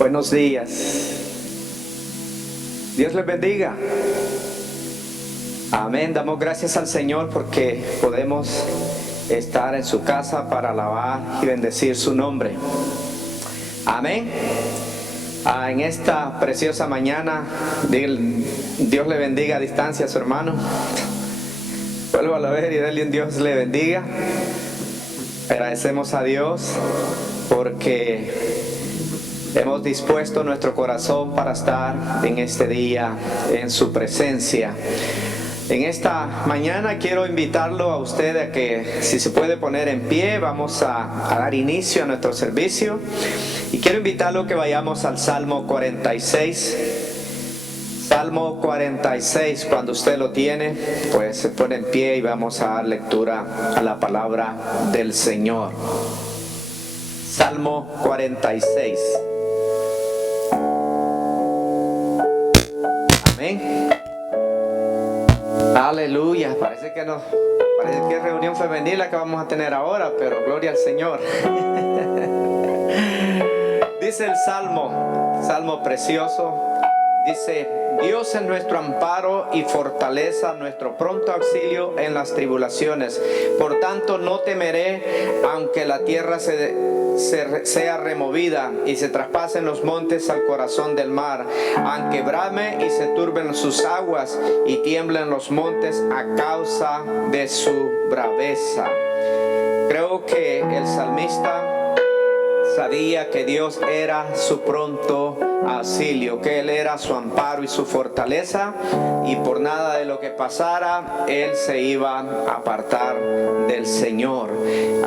Buenos días. Dios les bendiga. Amén. Damos gracias al Señor porque podemos estar en su casa para alabar y bendecir su nombre. Amén. En esta preciosa mañana, Dios le bendiga a distancia a su hermano. Vuelvo a ver y dale un Dios le bendiga. Agradecemos a Dios porque hemos dispuesto nuestro corazón para estar en este día en su presencia. En esta mañana quiero invitarlo a usted a que, si se puede poner en pie, vamos a dar inicio a nuestro servicio. Y quiero invitarlo a que vayamos al Salmo 46. Salmo 46, cuando usted lo tiene, pues se pone en pie y vamos a dar lectura a la palabra del Señor. Salmo 46. Amén. Aleluya. Parece que es reunión femenil la que vamos a tener ahora, pero gloria al Señor. Dice el Salmo precioso, dice: Dios es nuestro amparo y fortaleza, nuestro pronto auxilio en las tribulaciones. Por tanto no temeré, aunque la tierra sea removida y se traspasen los montes al corazón del mar, aunque brame y se turben sus aguas y tiemblen los montes a causa de su braveza. Creo que el salmista sabía que Dios era su pronto auxilio, que Él era su amparo y su fortaleza, y por nada de lo que pasara, Él se iba a apartar del Señor.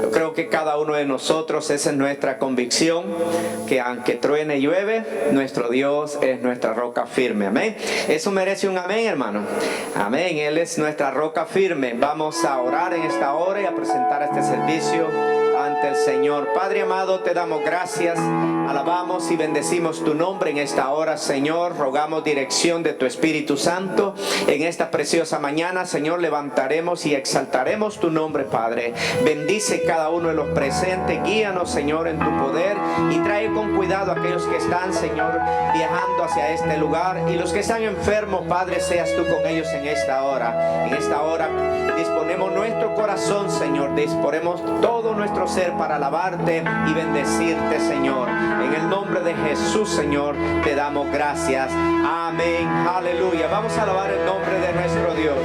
Yo creo que cada uno de nosotros, esa es nuestra convicción, que aunque truene y llueve, nuestro Dios es nuestra roca firme. Amén. Eso merece un amén, hermano. Amén. Él es nuestra roca firme. Vamos a orar en esta hora y a presentar este servicio ante el Señor. Padre amado, te damos gracias, alabamos y bendecimos tu nombre en esta hora, Señor. Rogamos dirección de tu Espíritu Santo en esta preciosa mañana, Señor. Levantaremos y exaltaremos tu nombre, Padre. Bendice cada uno de los presentes, guíanos, Señor, en tu poder, y trae con cuidado a aquellos que están, Señor, viajando hacia este lugar, y los que están enfermos, Padre, seas tú con ellos en esta hora. En esta hora disponemos nuestro corazón, Señor, disponemos todo nuestro ser para alabarte y bendecirte, Señor. En el nombre de Jesús, Señor, te damos gracias. Amén. Aleluya. Vamos a alabar el nombre de nuestro Dios.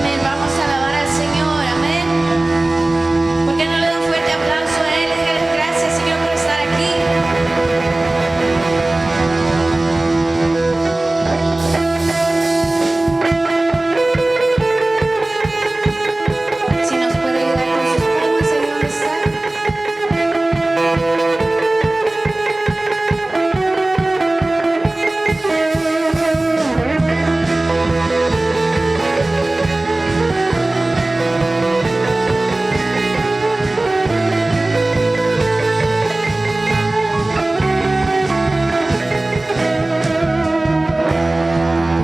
Amén. Vamos a alabar al Señor. Amén. ¿Por qué no le da un fuerte aplauso a Él? Dígale gracias, Señor, por estar aquí. Si nos puede ayudar con sus palmas, ahí donde está.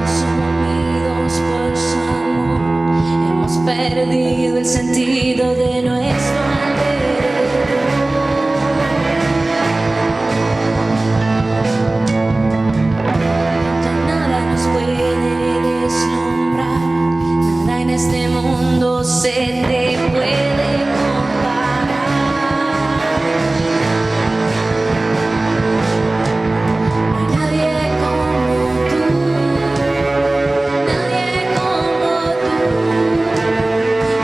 Consumidos por su amor, hemos perdido el sentido de nuestro ya nada nos puede deslumbrar, nada en este mundo se te puede comparar. No hay nadie como tú, nadie como tú,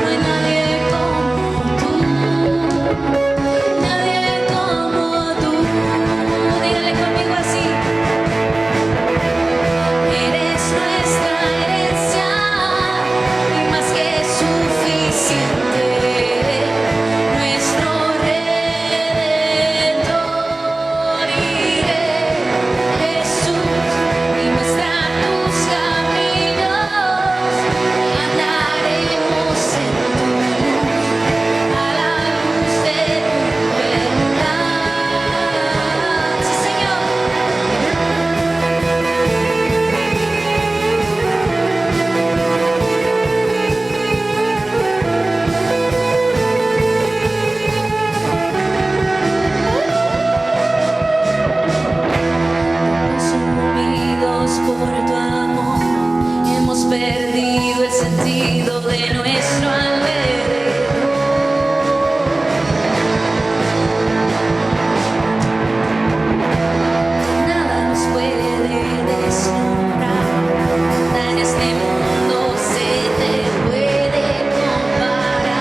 no hay nadie como tú, nadie como tú. Dígale conmigo así: eres nuestra herencia y más que suficiente. sentido de nuestro alrededor. Nada nos puede deslumbrar, nada en este mundo se te puede comparar.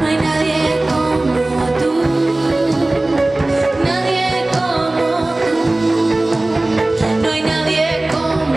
No hay nadie como tú, nadie como tú, no hay nadie como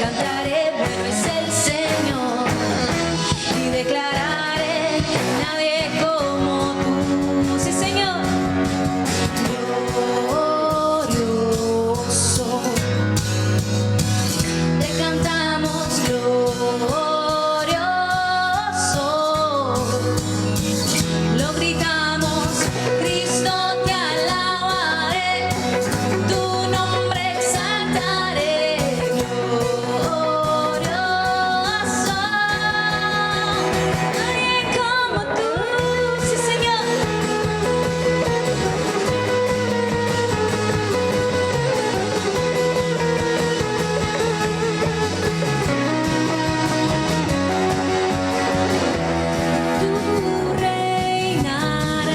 cantaré, bueno es el Señor. Y declararé, nadie como tú. Sí, Señor. Glorioso. Te cantamos glorioso. Lo gritamos, Cristo te alabaré, tu nombre exaltaré, glorioso. Nadie como tú, sí, Señor. Tú reinarás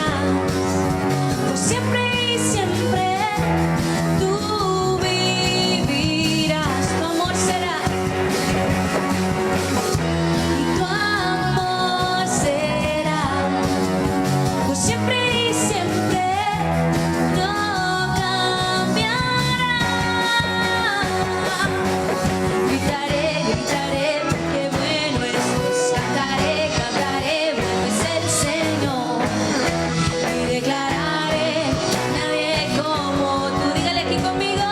por siempre y siempre. Tú vivirás, tu amor será, y tu amor será por siempre y siempre. No cambiará. Gritaré, gritaré, porque bueno es Dios. Cantaré, cantaré, bueno es el Señor. Y declararé, nadie como tú. Dígale aquí conmigo.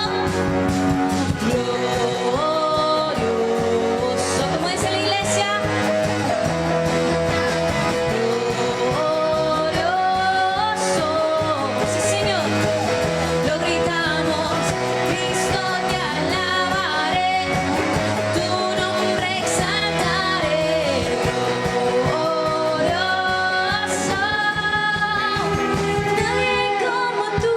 Glorioso. ¿Cómo dice la iglesia? Glorioso. Sí, Señor. Lo gritamos, Cristo te alabaré, tu nombre exaltaré, glorioso. Nadie como tú.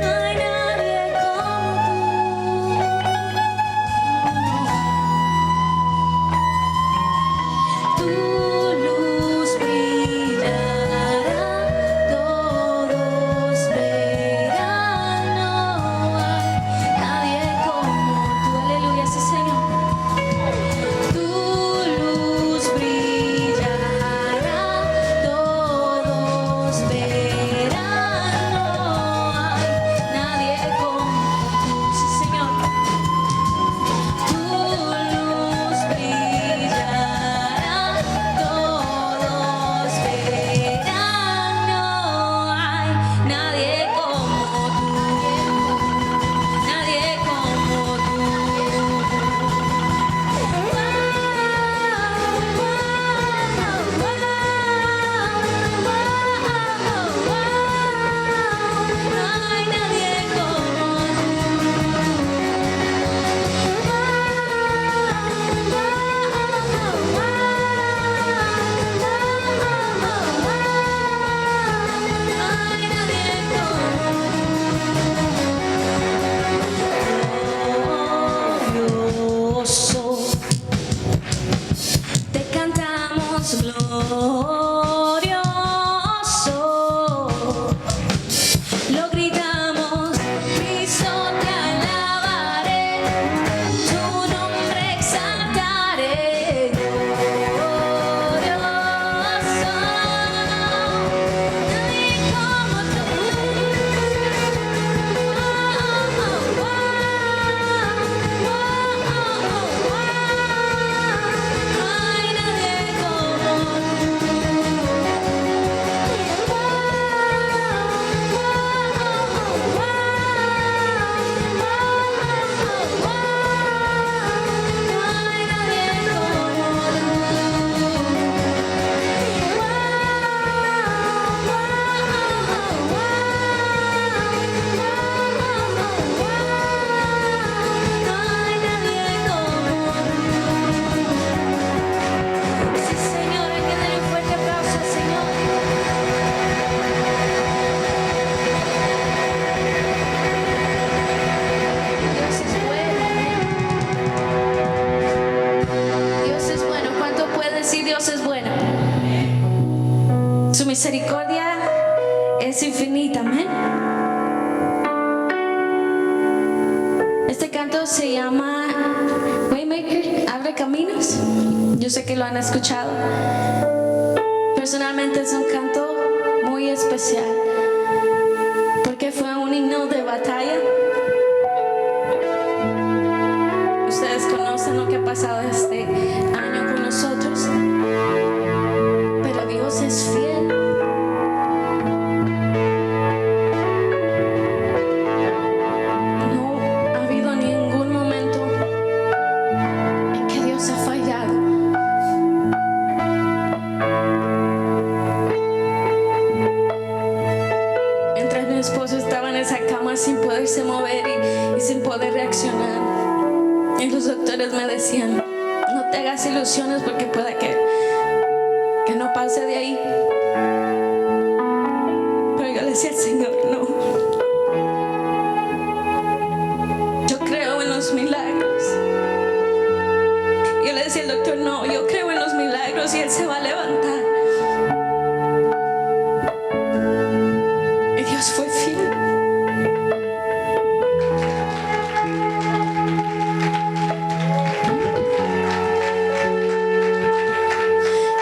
No hay nadie como tú. Tu luz brillará, todos verán, no hay nadie como tú. Aleluya, sí, Señor. Tu luz brillará, todos verán, no hay nadie como tú, sí, Señor. Tu luz brillará, todos verán, no hay nadie como tú, nadie como tú. No hay nadie como glorioso. Te cantamos glorioso. Lo gritamos, Cristo te alabaré, tu nombre exaltaré, glorioso. Nadie como tú. Ay, nadie como Sí, Señor, hay que darle un fuerte aplauso al Señor. Dios es bueno, amén. Dios es bueno. ¿Cuánto puede decir Dios es bueno? Su misericordia es infinita, amén. Este canto se llama Waymaker, abre caminos. Yo sé que lo han escuchado. Personalmente es un canto muy especial porque que fue un himno de batalla. Ustedes conocen lo que ha pasado este año con nosotros, pero Dios es fiel. No ha habido ningún momento en que Dios ha fallado. Mientras mi esposo estaba en esa cama sin poderse mover y sin poder reaccionar, y los doctores me decían, no te hagas ilusiones porque pueda que no pase de ahí. Pero yo le decía al Señor, no. Yo creo en los milagros. Yo le decía al doctor, no, yo creo en los milagros y Él se va a levantar. Y Dios fue fiel.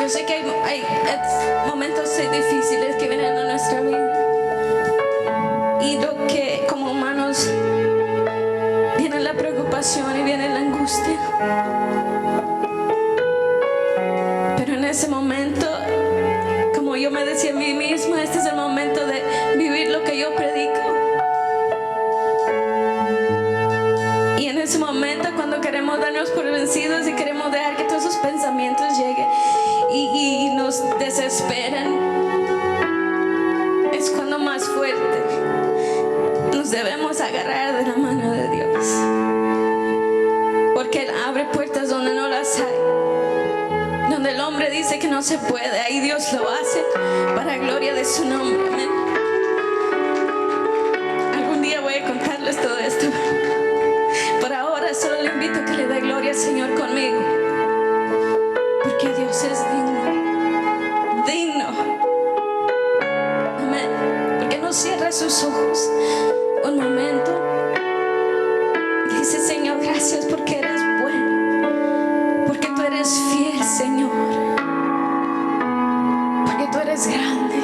Yo sé que hay momentos difíciles que vienen a nuestra vida, y lo que como humanos viene la preocupación y viene la angustia, pero en ese momento, como yo me decía a mí misma, este es el momento de vivir lo que yo predico. Y en ese momento, cuando queremos darnos por vencidos y queremos dejar que todos esos pensamientos lleguen y nos desesperan, es cuando más fuerte nos debemos agarrar de la mano de Dios, porque Él abre puertas donde no las hay, donde el hombre dice que no se puede, ahí Dios lo hace para gloria de su nombre. Amén. Algún día voy a contarles todo esto. Por ahora solo le invito a que le dé gloria al Señor conmigo, porque Dios es digno, digno. Amén. Porque no cierra sus ojos un momento y dice, Señor, gracias porque eres bueno, porque tú eres fiel, Señor, porque tú eres grande.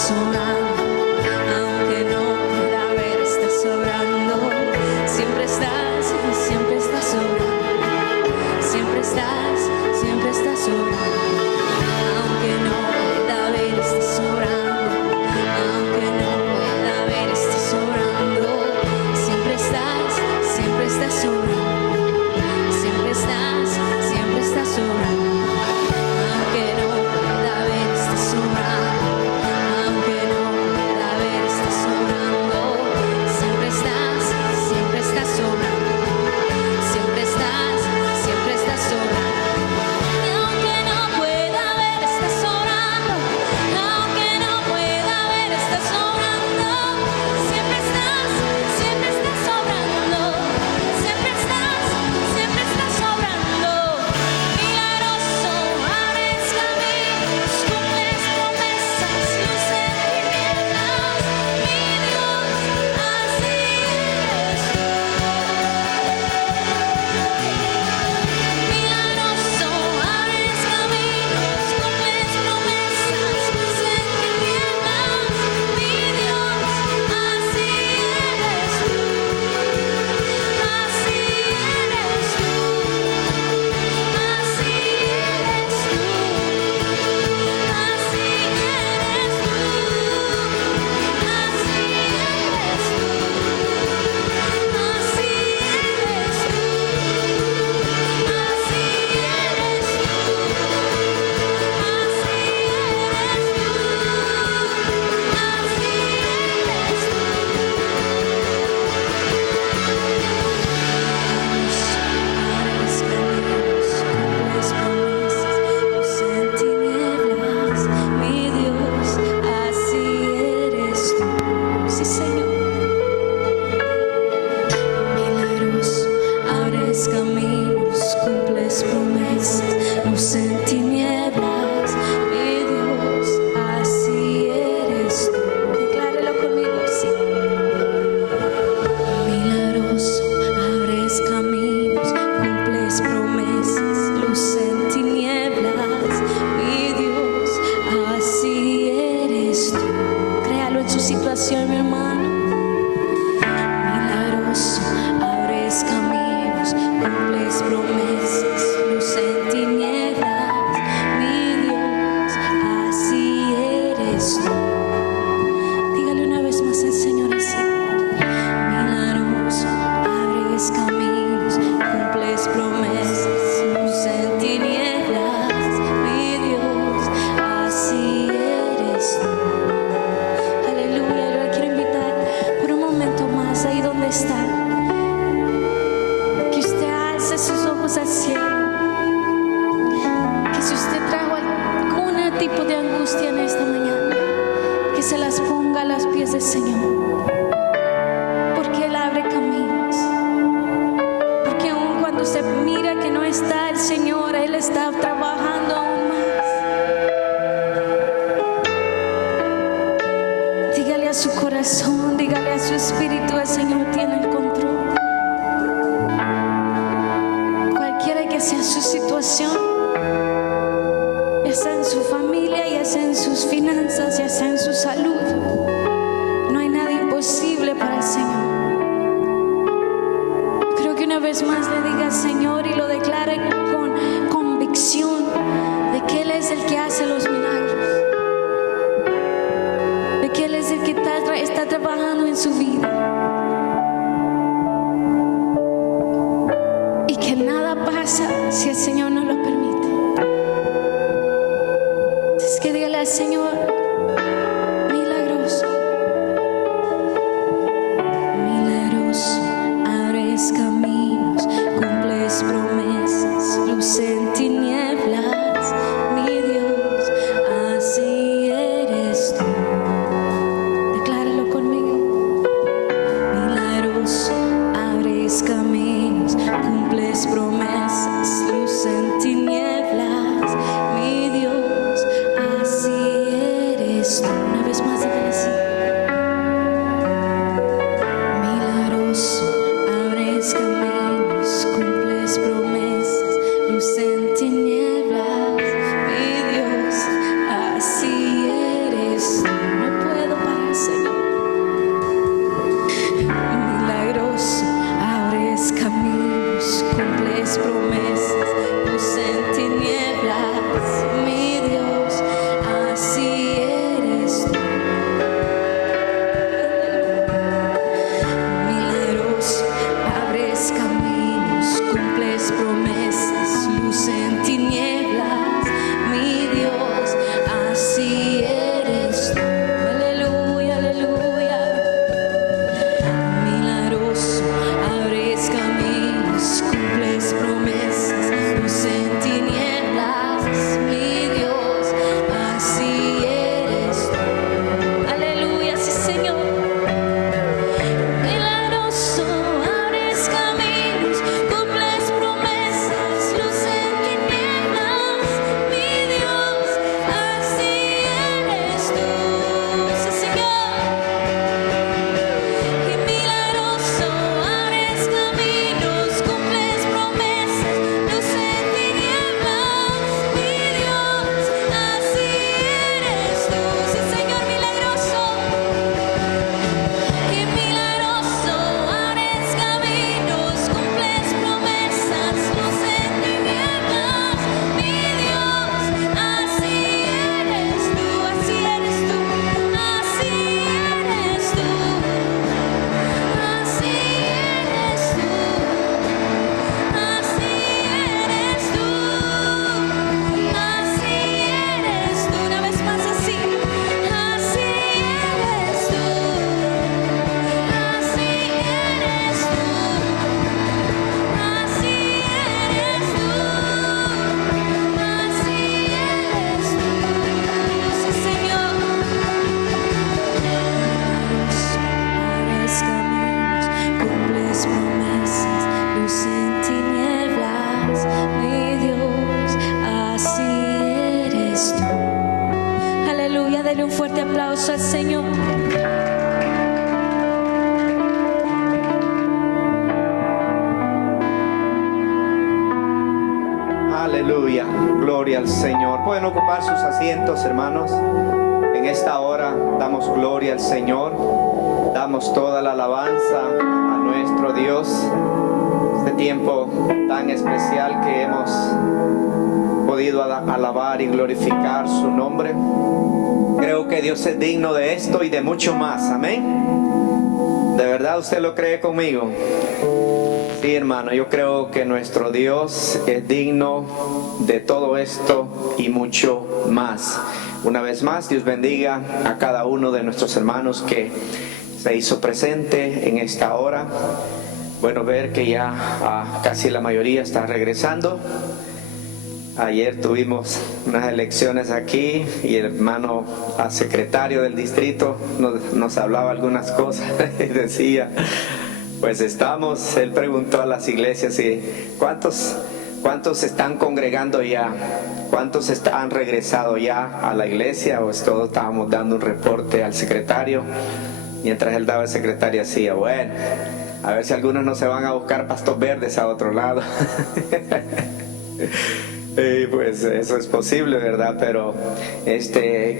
sobrando, aunque no pueda ver, estás sobrando. Siempre estás sobrando. Siempre estás sobrando. Aunque no pueda ver, estás sobrando. Aunque no pueda ver, estás sobrando. Siempre estás sobrando. Siempre estás sobrando. Aunque no pueda ver, estás sobrando. Aunque no pueda ver, estás sobrando. Siempre estás sobrando. Siempre estás sobrando. Y aunque no pueda ver, estás sobrando. Aunque no pueda ver, estás sobrando. Siempre estás sobrando. Siempre estás sobrando. Milagroso, abres caminos, cumples promesas, luz en tinieblas. Mi Dios, así eres tú. Milagroso, abres caminos, cumples promesas, luz en tinieblas. Mi Dios, así eres tú. Así eres tú. Así eres tú. Así eres tú. Así eres tú. Así eres tú. Así eres Abres caminos, cumples promesas, luz en tinieblas. Mi Dios, así eres tú. Sí, Señor. Milagroso, abres caminos, cumples promesas, luz en tinieblas. Mi Dios, así eres tú. Declárelo conmigo, sí. Milagroso, abres caminos, cumples promesas, luz en tinieblas. Mi Dios, así eres tú. Créalo en su situación, mi hermano. Milagroso, abres caminos, cumples promesas, luz en tinieblas. Mi Dios, así eres tú. Dígale una vez más al Señor así. Milagroso, abres caminos, cumples promesas, luz en tinieblas. Mi Dios, así eres tú. Aleluya. Lo quiero invitar por un momento más ahí donde está. Que usted alce sus ojos al cielo. Que si usted trajo algún tipo de angustia en esta mañana, que se las ponga a los pies del Señor. Porque Él abre caminos. Porque aun cuando usted mira que no está el Señor, Él está trabajando aún más. Dígale a su corazón, dígale a su espíritu, el Señor tiene el control. Cualquiera que sea su situación, ya sea en su familia, ya sea en sus finanzas, ya sea en su salud, no hay nada imposible para el Señor. Creo que una vez más le diga al Señor y lo declare con convicción de que Él es el que hace los milagros, de que Él es el que está trabajando en su vida, y que nada pasa si el Señor no lo permite. Es que dígale al Señor, milagroso, milagroso, abres caminos, cumples promesas, luz en tinieblas. Mi Dios, así eres tú. Decláralo conmigo. Milagroso, abres caminos, cumples promesas, luz en tinieblas. Mi Dios, así eres tú. Una vez más, dígale así. Milagroso, abres caminos, cumples promesas, luz en tinieblas. Mi Dios, así eres tú. No eres tú. Aleluya, denle un fuerte aplauso al Señor. Aleluya, gloria al Señor. Pueden ocupar sus asientos, hermanos. En esta hora damos gloria al Señor, damos toda la alabanza a nuestro Dios. Este tiempo tan especial que hemos podido alabar y glorificar su nombre. Creo que Dios es digno de esto y de mucho más, amén. ¿De verdad usted lo cree conmigo? Sí, hermano, yo creo que nuestro Dios es digno de todo esto y mucho más. Una vez más, Dios bendiga a cada uno de nuestros hermanos que se hizo presente en esta hora. Bueno, ver que ya casi la mayoría está regresando. Ayer tuvimos unas elecciones aquí y el hermano secretario del distrito nos hablaba algunas cosas y decía, pues él preguntó a las iglesias ¿cuántos están congregando ya? ¿Cuántos han regresado ya a la iglesia? Pues todos estábamos dando un reporte al secretario. Mientras él daba, el secretario decía, bueno, a ver si algunos no se van a buscar pastos verdes a otro lado. Y pues eso es posible, ¿verdad? Pero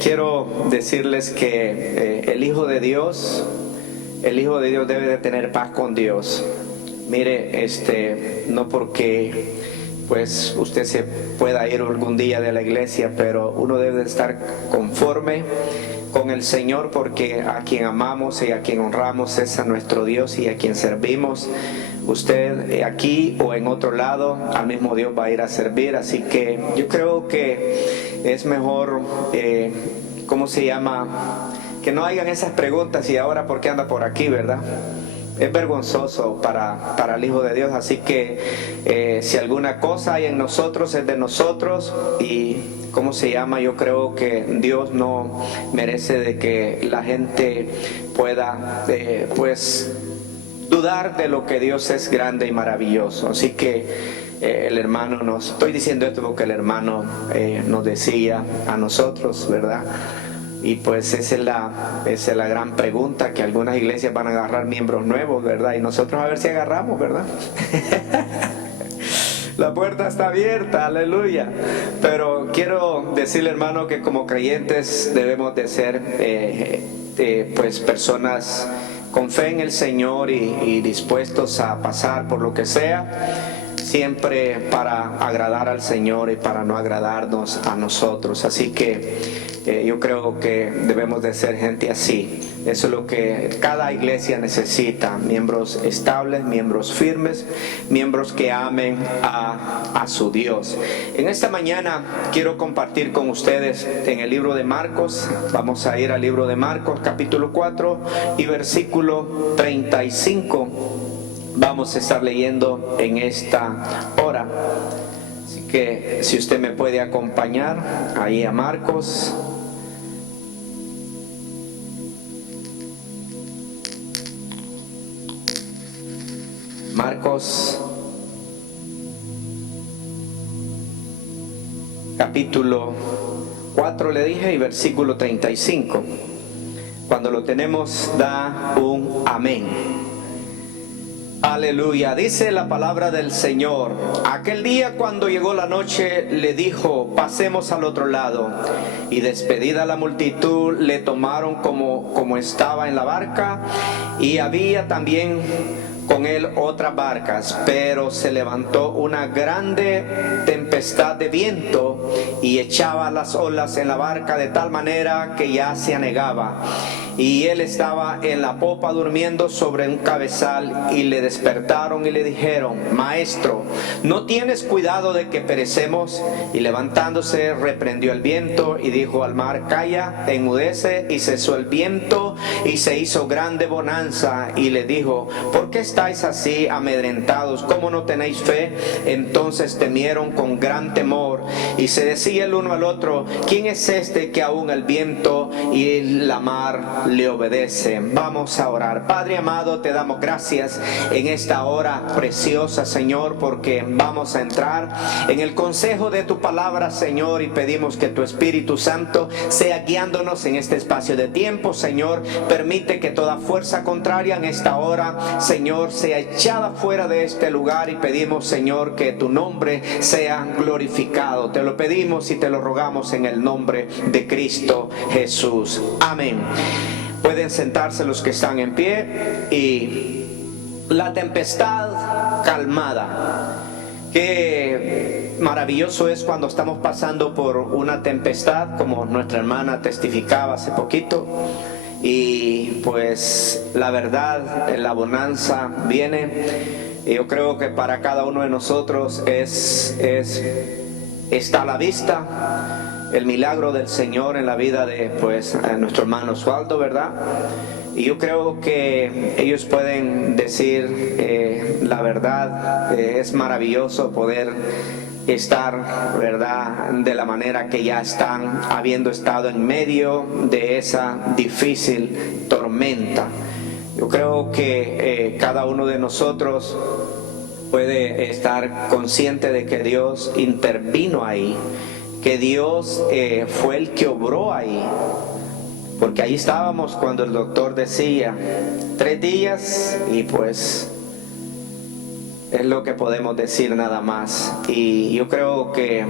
quiero decirles que el Hijo de Dios debe de tener paz con Dios. Mire, no porque pues usted se pueda ir algún día de la iglesia, pero uno debe de estar conforme con el Señor, porque a quien amamos y a quien honramos es a nuestro Dios y a quien servimos. Usted aquí o en otro lado, al mismo Dios va a ir a servir. Así que yo creo que es mejor, ¿cómo se llama? Que no hagan esas preguntas y ahora por qué anda por aquí, ¿verdad? Es vergonzoso para el Hijo de Dios. Así que si alguna cosa hay en nosotros, es de nosotros. Y ¿cómo se llama? Yo creo que Dios no merece de que la gente pueda pues dudar de lo que Dios es grande y maravilloso. Así que el hermano estoy diciendo esto porque el hermano nos decía a nosotros, ¿verdad? Y pues esa es la gran pregunta, que algunas iglesias van a agarrar miembros nuevos, ¿verdad? Y nosotros a ver si agarramos, ¿verdad? La puerta está abierta, aleluya. Pero quiero decirle, hermano, que como creyentes debemos de ser pues personas con fe en el Señor y dispuestos a pasar por lo que sea, siempre para agradar al Señor y para no agradarnos a nosotros. Así que yo creo que debemos de ser gente así. Eso es lo que cada iglesia necesita: miembros estables, miembros firmes, miembros que amen a su Dios. En esta mañana quiero compartir con ustedes en el libro de Marcos. Vamos a ir al libro de Marcos, capítulo 4 y versículo 35. Vamos a estar leyendo en esta hora. Así que si usted me puede acompañar ahí a Marcos. Marcos capítulo 4 le dije y versículo 35. Cuando lo tenemos, da un amén. Aleluya. Dice la palabra del Señor: aquel día, cuando llegó la noche, le dijo: pasemos al otro lado. Y despedida la multitud, le tomaron como estaba en la barca, y había también con él otras barcas, pero se levantó una grande tempestad de viento y echaba las olas en la barca de tal manera que ya se anegaba. Y él estaba en la popa durmiendo sobre un cabezal, y le despertaron y le dijeron: Maestro, ¿no tienes cuidado de que perecemos? Y levantándose reprendió el viento y dijo al mar: Calla, enmudece. Y cesó el viento y se hizo grande bonanza. Y le dijo: ¿por qué está estáis así amedrentados? ¿Cómo no tenéis fe? Entonces temieron con gran temor y se decía el uno al otro: ¿quién es este que aún el viento y la mar le obedecen? Vamos a orar. Padre amado, te damos gracias en esta hora preciosa, Señor, porque vamos a entrar en el consejo de tu palabra, Señor, y pedimos que tu Espíritu Santo sea guiándonos en este espacio de tiempo. Señor, permite que toda fuerza contraria en esta hora, Señor, sea echada fuera de este lugar, y pedimos, Señor, que tu nombre sea glorificado. Te lo pedimos y te lo rogamos en el nombre de Cristo Jesús. Amén. Pueden sentarse los que están en pie. Y la tempestad calmada. Qué maravilloso es cuando estamos pasando por una tempestad, como nuestra hermana testificaba hace poquito. Y pues la verdad, la bonanza viene. Y yo creo que para cada uno de nosotros está a la vista el milagro del Señor en la vida de nuestro hermano Osvaldo, ¿verdad? Y yo creo que ellos pueden decir la verdad. Es maravilloso poder estar, ¿verdad?, de la manera que ya están, habiendo estado en medio de esa difícil tormenta. Yo creo que cada uno de nosotros puede estar consciente de que Dios intervino ahí, que Dios fue el que obró ahí. Porque ahí estábamos cuando el doctor decía 3 días, y pues es lo que podemos decir nada más. Y yo creo que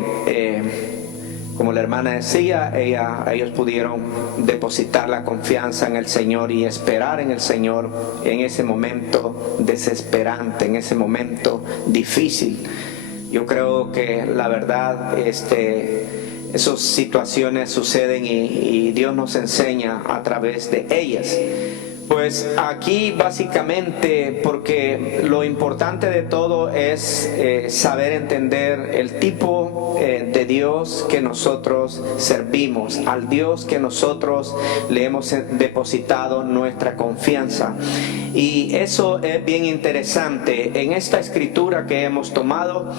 como la hermana decía, ellos pudieron depositar la confianza en el Señor y esperar en el Señor en ese momento desesperante, en ese momento difícil. Yo creo que la verdad, esas situaciones suceden y Dios nos enseña a través de ellas. Pues aquí básicamente, porque lo importante de todo es saber entender el tipo de Dios que nosotros servimos, al Dios que nosotros le hemos depositado nuestra confianza. Y eso es bien interesante. En esta escritura que hemos tomado,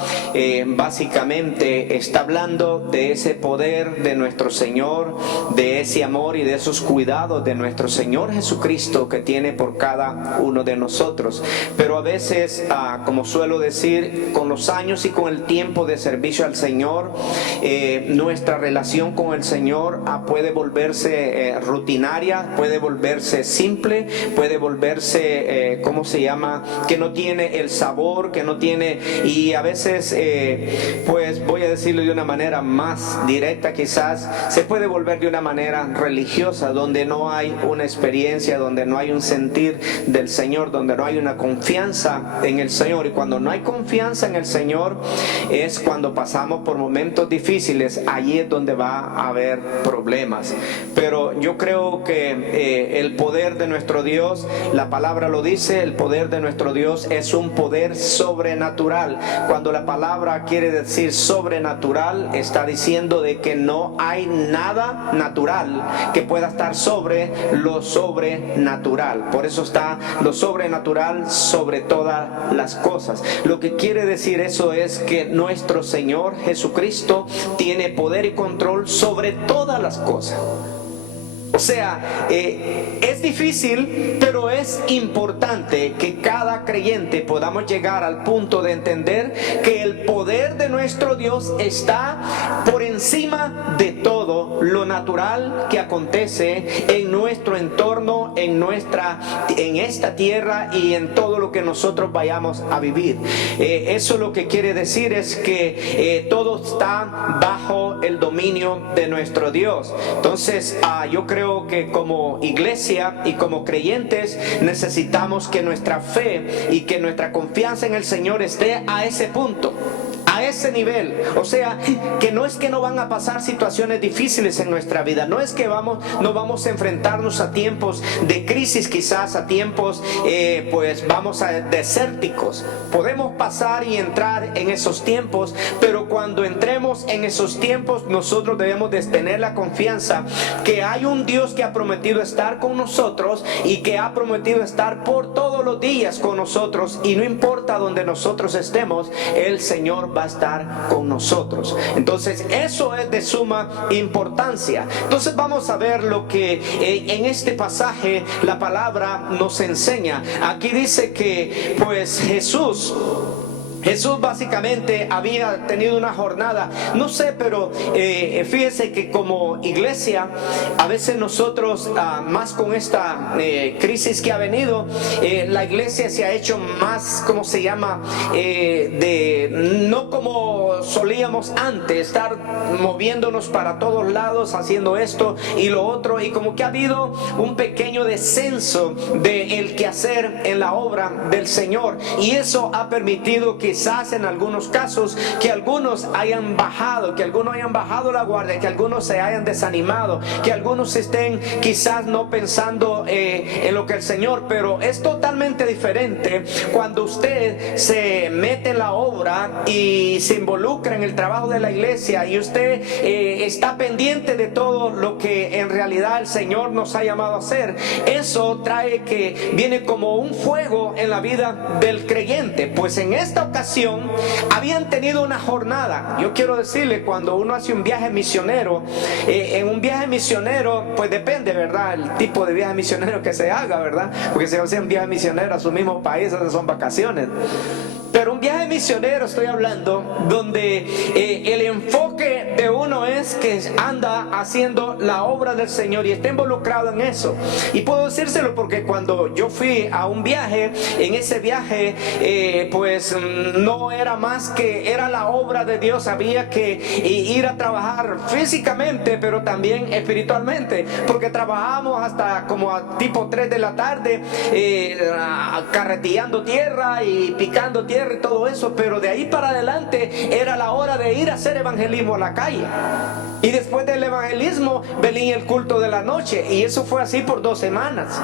básicamente está hablando de ese poder de nuestro Señor, de ese amor y de esos cuidados de nuestro Señor Jesucristo que tiene por cada uno de nosotros. Pero a veces, como suelo decir, con los años y con el tiempo de servicio al Señor, nuestra relación con el Señor puede volverse rutinaria, puede volverse simple, puede volverse que no tiene el sabor, que no tiene, y a veces pues voy a decirlo de una manera más directa, quizás se puede volver de una manera religiosa, donde no hay una experiencia, donde no hay un sentir del Señor, donde no hay una confianza en el Señor. Y cuando no hay confianza en el Señor es cuando pasamos por momentos difíciles. Allí es donde va a haber problemas. Pero yo creo que el poder de nuestro Dios, la palabra lo dice, el poder de nuestro Dios es un poder sobrenatural. Cuando la palabra quiere decir sobrenatural, está diciendo de que no hay nada natural que pueda estar sobre lo sobrenatural. Por eso está lo sobrenatural sobre todas las cosas. Lo que quiere decir eso es que nuestro Señor Jesucristo tiene poder y control sobre todas las cosas. O sea, es difícil, pero es importante que cada creyente podamos llegar al punto de entender que el poder de nuestro Dios está por encima de todo lo natural que acontece en nuestro entorno, en esta tierra y en todo lo que nosotros vayamos a vivir. Eso lo que quiere decir es que todo está bajo el dominio de nuestro Dios. Entonces, yo creo que como iglesia y como creyentes necesitamos que nuestra fe y que nuestra confianza en el Señor esté a ese punto ese nivel. O sea, que no es que no van a pasar situaciones difíciles en nuestra vida, no es que no vamos a enfrentarnos a tiempos de crisis, quizás a tiempos pues vamos a desérticos. Podemos pasar y entrar en esos tiempos, pero cuando entremos en esos tiempos, nosotros debemos de tener la confianza que hay un Dios que ha prometido estar con nosotros y que ha prometido estar por todos los días con nosotros, y no importa donde nosotros estemos, el Señor va a estar con nosotros. Entonces eso es de suma importancia. Entonces vamos a ver lo que en este pasaje la palabra nos enseña. Aquí dice que pues Jesús básicamente había tenido una jornada, no sé, pero fíjese que como iglesia a veces nosotros más con esta crisis que ha venido, la iglesia se ha hecho más, ¿cómo se llama? No como solíamos antes, estar moviéndonos para todos lados haciendo esto y lo otro, y como que ha habido un pequeño descenso del quehacer en la obra del Señor, y eso ha permitido quizás en algunos casos que algunos hayan bajado, la guardia, que algunos se hayan desanimado, que algunos estén quizás no pensando en lo que el Señor. Pero es totalmente diferente cuando usted se mete en la obra y se involucra en el trabajo de la iglesia, y usted está pendiente de todo lo que en realidad el Señor nos ha llamado a hacer. Eso trae que viene como un fuego en la vida del creyente. Pues en esta ocasión habían tenido una jornada. Yo quiero decirle, cuando uno hace un viaje misionero, en un viaje misionero, pues depende, ¿verdad?, el tipo de viaje misionero que se haga, ¿verdad? Porque si hace un viaje misionero a su mismo país, esas son vacaciones. Pero un viaje misionero estoy hablando donde el enfoque de uno es que anda haciendo la obra del Señor y está involucrado en eso. Y puedo decírselo porque cuando yo fui a un viaje, en ese viaje pues no era más que era la obra de Dios. Había que ir a trabajar físicamente, pero también espiritualmente, porque trabajamos hasta como a tipo 3 de la tarde carreteando tierra y picando tierra y todo eso, pero de ahí para adelante era la hora de ir a hacer evangelismo a la calle, y después del evangelismo venía el culto de la noche, y eso fue así por 2 semanas.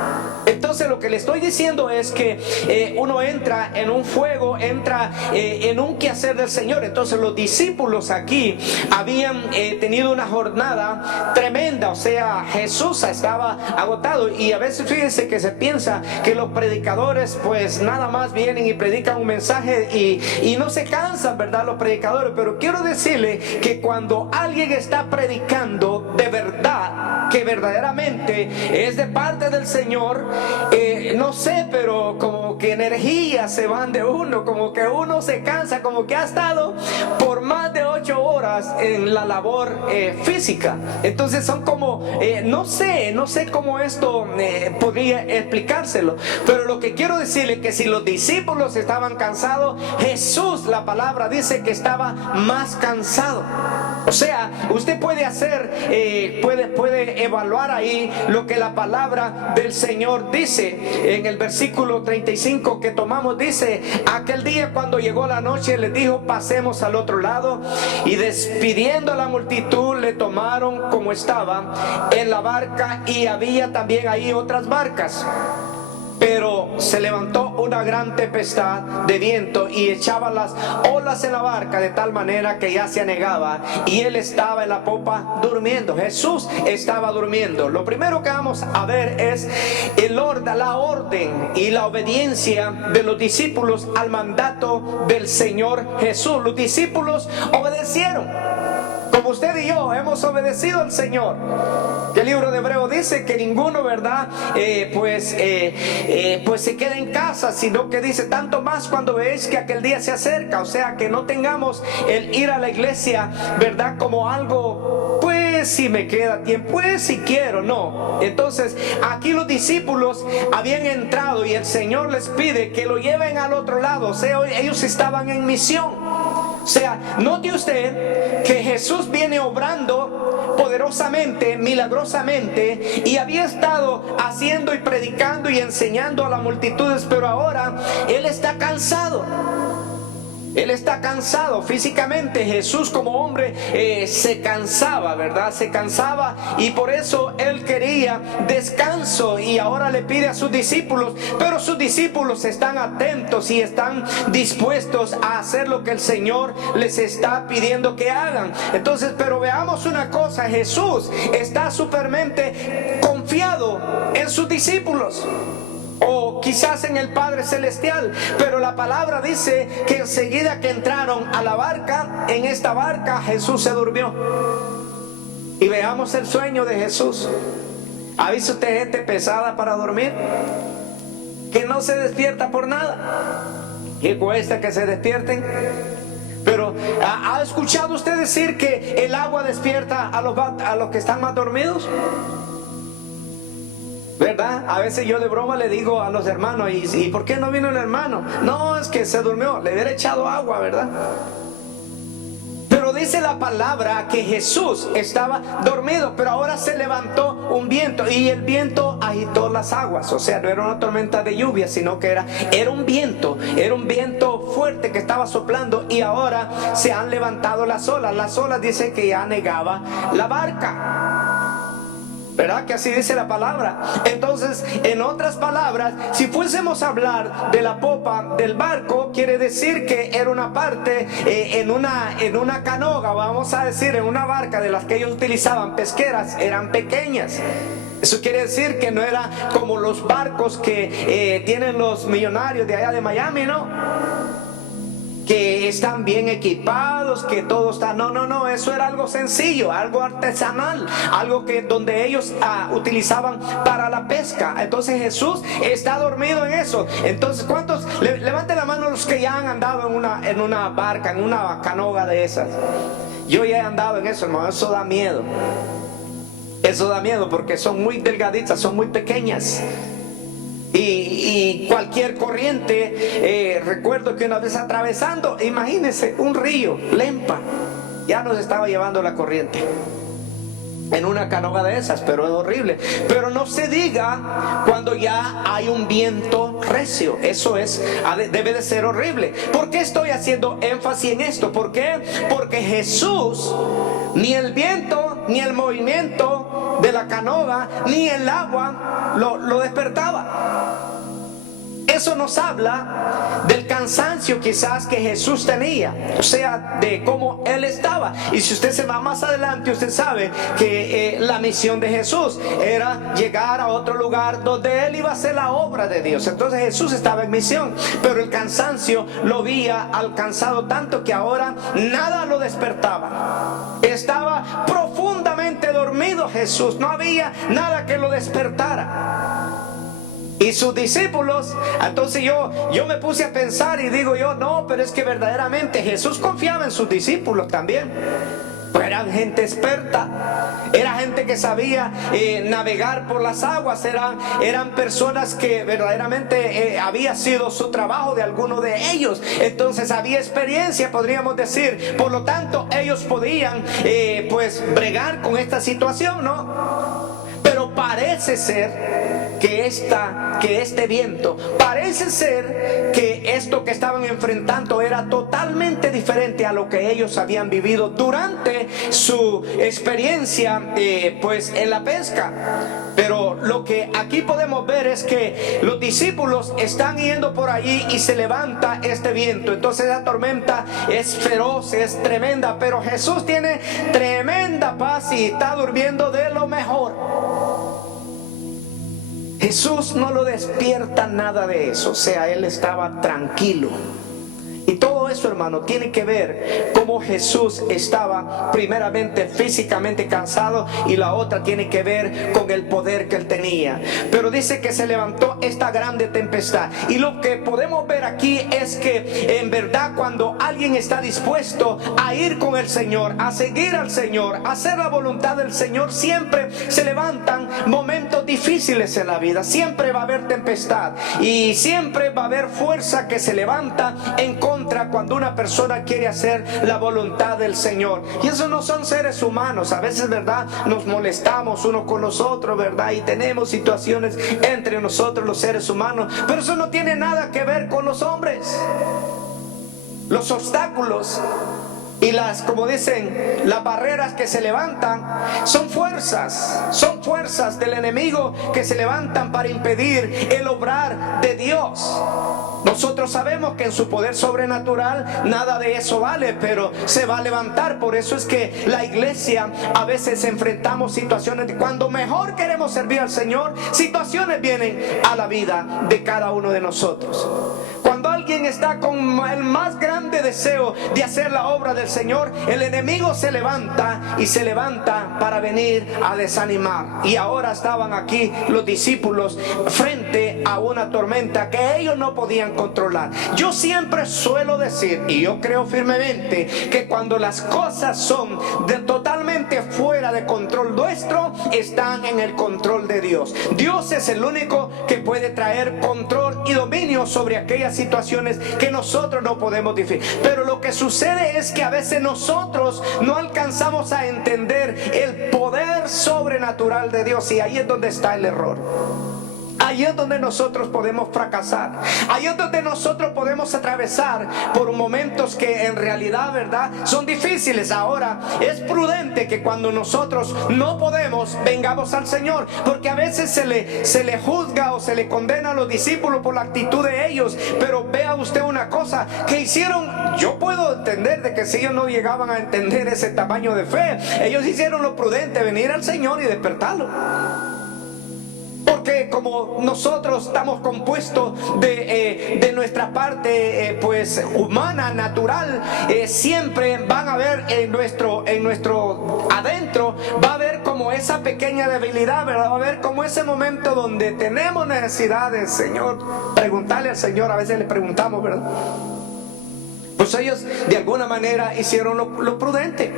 Entonces lo que le estoy diciendo es que uno entra en un fuego, entra en un quehacer del Señor. Entonces los discípulos aquí habían tenido una jornada tremenda, o sea, Jesús estaba agotado, y a veces fíjense que se piensa que los predicadores pues nada más vienen y predican un mensaje y no se cansan, ¿verdad?, los predicadores. Pero quiero decirle que cuando alguien está predicando de verdad, que verdaderamente es de parte del Señor, no sé, pero como que energías se van de uno, como que uno se cansa, como que ha estado por más de 8 horas en la labor física. Entonces son como no sé cómo esto podría explicárselo, pero lo que quiero decirle es que si los discípulos estaban cansados, Jesús, la palabra dice que estaba más cansado. O sea, usted puede hacer, puede evaluar ahí lo que la palabra del Señor dice. En el versículo 35 que tomamos dice: aquel día cuando llegó la noche les dijo: pasemos al otro lado, y despidiendo a la multitud le tomaron como estaba en la barca, y había también ahí otras barcas. Pero se levantó una gran tempestad de viento y echaba las olas en la barca de tal manera que ya se anegaba, y él estaba en la popa durmiendo. Jesús estaba durmiendo. Lo primero que vamos a ver es la orden y la obediencia de los discípulos al mandato del Señor Jesús. Los discípulos obedecieron, como usted y yo hemos obedecido al Señor. El libro de Hebreos dice que ninguno, ¿verdad?, pues se queda en casa, sino que dice: tanto más cuando veáis que aquel día se acerca. O sea, que no tengamos el ir a la iglesia, ¿verdad?, como algo, pues si me queda tiempo, pues si quiero, no. Entonces aquí los discípulos habían entrado y el Señor les pide que lo lleven al otro lado. O sea, ellos estaban en misión. O sea, note usted que Jesús viene obrando poderosamente, milagrosamente, y había estado haciendo y predicando y enseñando a las multitudes, pero ahora Él está cansado. Él está cansado físicamente. Jesús como hombre se cansaba, ¿verdad? Se cansaba, y por eso Él quería descanso, y ahora le pide a sus discípulos, pero sus discípulos están atentos y están dispuestos a hacer lo que el Señor les está pidiendo que hagan. Entonces, pero veamos una cosa, Jesús está supermente confiado en sus discípulos, o quizás en el Padre Celestial, pero la palabra dice que enseguida que entraron a la barca, en esta barca Jesús se durmió. Y veamos el sueño de Jesús. ¿Ha visto usted gente pesada para dormir? Que no se despierta por nada, que cuesta que se despierten. Pero ¿ha escuchado usted decir que el agua despierta a los que están más dormidos? ¿Verdad? A veces yo de broma le digo a los hermanos, ¿y por qué no vino el hermano? No, es que se durmió, le hubiera echado agua, ¿verdad? Pero dice la palabra que Jesús estaba dormido, pero ahora se levantó un viento, y el viento agitó las aguas. O sea, no era una tormenta de lluvia, sino que era un viento fuerte que estaba soplando, y ahora se han levantado las olas. Las olas dice que ya negaba la barca, ¿verdad? Que así dice la palabra. Entonces, en otras palabras, si fuésemos a hablar de la popa del barco, quiere decir que era una parte en una canoga, vamos a decir, en una barca de las que ellos utilizaban pesqueras, eran pequeñas. Eso quiere decir que no era como los barcos que tienen los millonarios de allá de Miami, ¿no? Que están bien equipados, que todo está... No, eso era algo sencillo, algo artesanal, algo que donde ellos utilizaban para la pesca. Entonces Jesús está dormido en eso. Entonces, ¿cuántos? Levanten la mano los que ya han andado en una barca, en una canoga de esas. Yo ya he andado en eso, hermano. Eso da miedo. Eso da miedo porque son muy delgaditas, son muy pequeñas. Y cualquier corriente, recuerdo que una vez atravesando, imagínense, un río, Lempa, ya nos estaba llevando la corriente en una canoga de esas, pero es horrible. Pero no se diga cuando ya hay un viento recio. Eso debe de ser horrible. ¿Por qué estoy haciendo énfasis en esto? ¿Por qué? Porque Jesús, ni el viento, ni el movimiento de la canoga, ni el agua lo despertaba. Eso nos habla del cansancio quizás que Jesús tenía, o sea, de cómo Él estaba. Y si usted se va más adelante, usted sabe que la misión de Jesús era llegar a otro lugar donde Él iba a hacer la obra de Dios. Entonces Jesús estaba en misión, pero el cansancio lo había alcanzado tanto que ahora nada lo despertaba. Estaba profundamente dormido Jesús, no había nada que lo despertara. Y sus discípulos, entonces yo me puse a pensar y digo yo, no, pero es que verdaderamente Jesús confiaba en sus discípulos también. Pues eran gente experta, era gente que sabía navegar por las aguas, eran personas que verdaderamente había sido su trabajo de alguno de ellos. Entonces había experiencia, podríamos decir. Por lo tanto, ellos podían pues bregar con esta situación, ¿no? Pero parece ser que este viento, parece ser que esto que estaban enfrentando era totalmente diferente a lo que ellos habían vivido durante su experiencia pues en la pesca. Pero lo que aquí podemos ver es que los discípulos están yendo por allí y se levanta este viento. Entonces la tormenta es feroz, es tremenda, pero Jesús tiene tremenda paz y está durmiendo de lo mejor. Jesús no lo despierta nada de eso, o sea, Él estaba tranquilo. Y todo eso, hermano, tiene que ver cómo Jesús estaba primeramente físicamente cansado, y la otra tiene que ver con el poder que Él tenía. Pero dice que se levantó esta grande tempestad. Y lo que podemos ver aquí es que en verdad cuando alguien está dispuesto a ir con el Señor, a seguir al Señor, a hacer la voluntad del Señor, siempre se levantan momentos difíciles en la vida. Siempre va a haber tempestad y siempre va a haber fuerza que se levanta en contra cuando una persona quiere hacer la voluntad del Señor. Y eso no son seres humanos. A veces, ¿verdad?, nos molestamos unos con los otros, ¿verdad? Y tenemos situaciones entre nosotros los seres humanos, pero eso no tiene nada que ver con los hombres. los obstáculos y como dicen, las barreras que se levantan son fuerzas del enemigo que se levantan para impedir el obrar de Dios. Nosotros sabemos que en su poder sobrenatural nada de eso vale, pero se va a levantar. Por eso es que la iglesia a veces enfrentamos situaciones, cuando mejor queremos servir al Señor, situaciones vienen a la vida de cada uno de nosotros. Cuando alguien está con el más grande deseo de hacer la obra del Señor, el enemigo se levanta para venir a desanimar. Y ahora estaban aquí los discípulos frente a una tormenta que ellos no podían controlar. Yo siempre suelo decir, y yo creo firmemente, que cuando las cosas son totalmente fuera de control nuestro, están en el control de Dios. Dios es el único que puede traer control y dominio sobre aquellas situaciones que nosotros no podemos definir. Pero lo que sucede es que a veces nosotros no alcanzamos a entender el poder sobrenatural de Dios, y ahí es donde está el error. Ahí es donde nosotros podemos fracasar. Ahí es donde nosotros podemos atravesar por momentos que en realidad, ¿verdad?, son difíciles. Ahora, es prudente que cuando nosotros no podemos, vengamos al Señor, porque a veces se le juzga o se le condena a los discípulos por la actitud de ellos. Pero vea usted una cosa que hicieron. Yo puedo entender de que si ellos no llegaban a entender ese tamaño de fe, ellos hicieron lo prudente, venir al Señor y despertarlo. Porque como nosotros estamos compuestos de nuestra parte pues humana, natural, siempre van a ver en nuestro adentro, va a haber como esa pequeña debilidad, ¿verdad? Va a haber como ese momento donde tenemos necesidades, Señor, preguntarle al Señor. A veces le preguntamos, ¿verdad? Pues ellos de alguna manera hicieron lo prudente.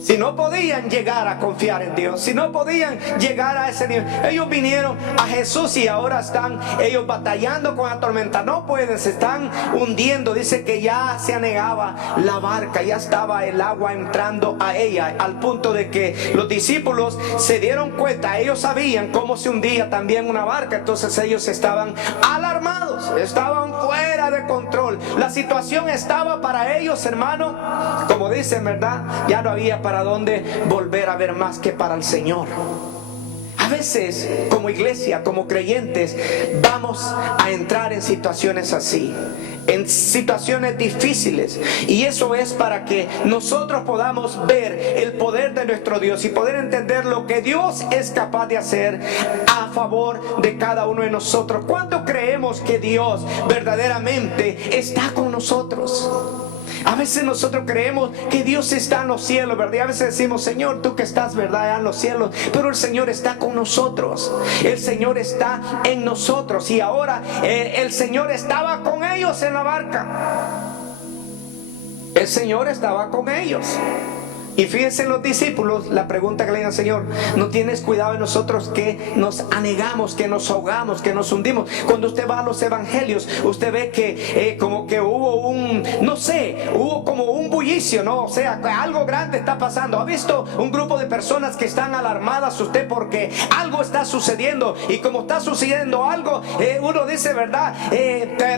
Si no podían llegar a confiar en Dios, si no podían llegar a ese nivel, ellos vinieron a Jesús y ahora están ellos batallando con la tormenta. No pueden, se están hundiendo. Dice que ya se anegaba la barca, ya estaba el agua entrando a ella, al punto de que los discípulos se dieron cuenta. Ellos sabían cómo se hundía también una barca. Entonces ellos estaban alarmados, estaban fuera de control. La situación estaba para ellos, hermano, como dicen, ¿verdad? Ya no había para dónde volver a ver más que para el Señor. A veces, como iglesia, como creyentes, vamos a entrar en situaciones así, en situaciones difíciles, y eso es para que nosotros podamos ver el poder de nuestro Dios y poder entender lo que Dios es capaz de hacer a favor de cada uno de nosotros. ¿Cuánto creemos que Dios verdaderamente está con nosotros? A veces nosotros creemos que Dios está en los cielos, ¿verdad? Y a veces decimos, Señor, tú que estás, ¿verdad?, allá en los cielos. Pero el Señor está con nosotros. El Señor está en nosotros. Y ahora el Señor estaba con ellos en la barca. El Señor estaba con ellos. Y fíjense los discípulos, la pregunta que le digan, Señor, ¿no tienes cuidado de nosotros que nos anegamos, que nos ahogamos, que nos hundimos? Cuando usted va a los evangelios, usted ve que como que hubo hubo como un bullicio, ¿no? O sea, algo grande está pasando. ¿Ha visto un grupo de personas que están alarmadas usted porque algo está sucediendo? Y como está sucediendo algo, uno dice, ¿verdad?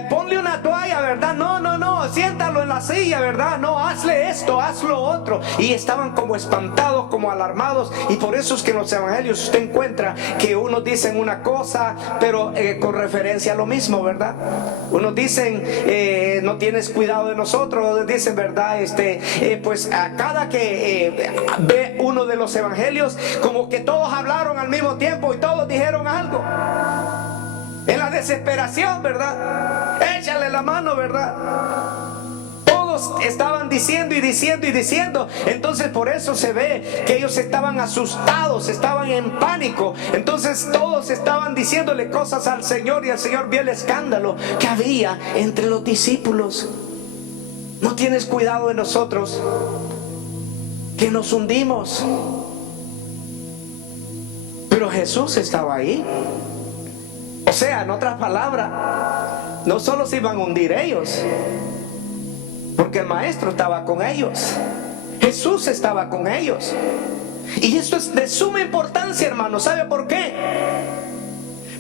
Ponle una toalla, ¿verdad? No, siéntalo en la silla, ¿verdad? No, hazle esto, haz lo otro. Y estaban como espantados, como alarmados. Y por eso es que en los evangelios usted encuentra que unos dicen una cosa, pero con referencia a lo mismo, ¿verdad? Unos dicen, no tienes cuidado de nosotros. Otros dicen, ¿verdad? Pues a cada que ve uno de los evangelios, como que todos hablaron al mismo tiempo y todos dijeron algo. En la desesperación, ¿verdad? Échale la mano, ¿verdad? Estaban diciendo y diciendo y diciendo. Entonces por eso se ve que ellos estaban asustados, estaban en pánico. Entonces todos estaban diciéndole cosas al Señor, y el Señor vio el escándalo que había entre los discípulos. ¿No tienes cuidado de nosotros que nos hundimos? Pero Jesús estaba ahí. O sea, en otras palabras, no solo se iban a hundir ellos, porque el maestro estaba con ellos. Jesús estaba con ellos. Y esto es de suma importancia, hermano. ¿Sabe por qué?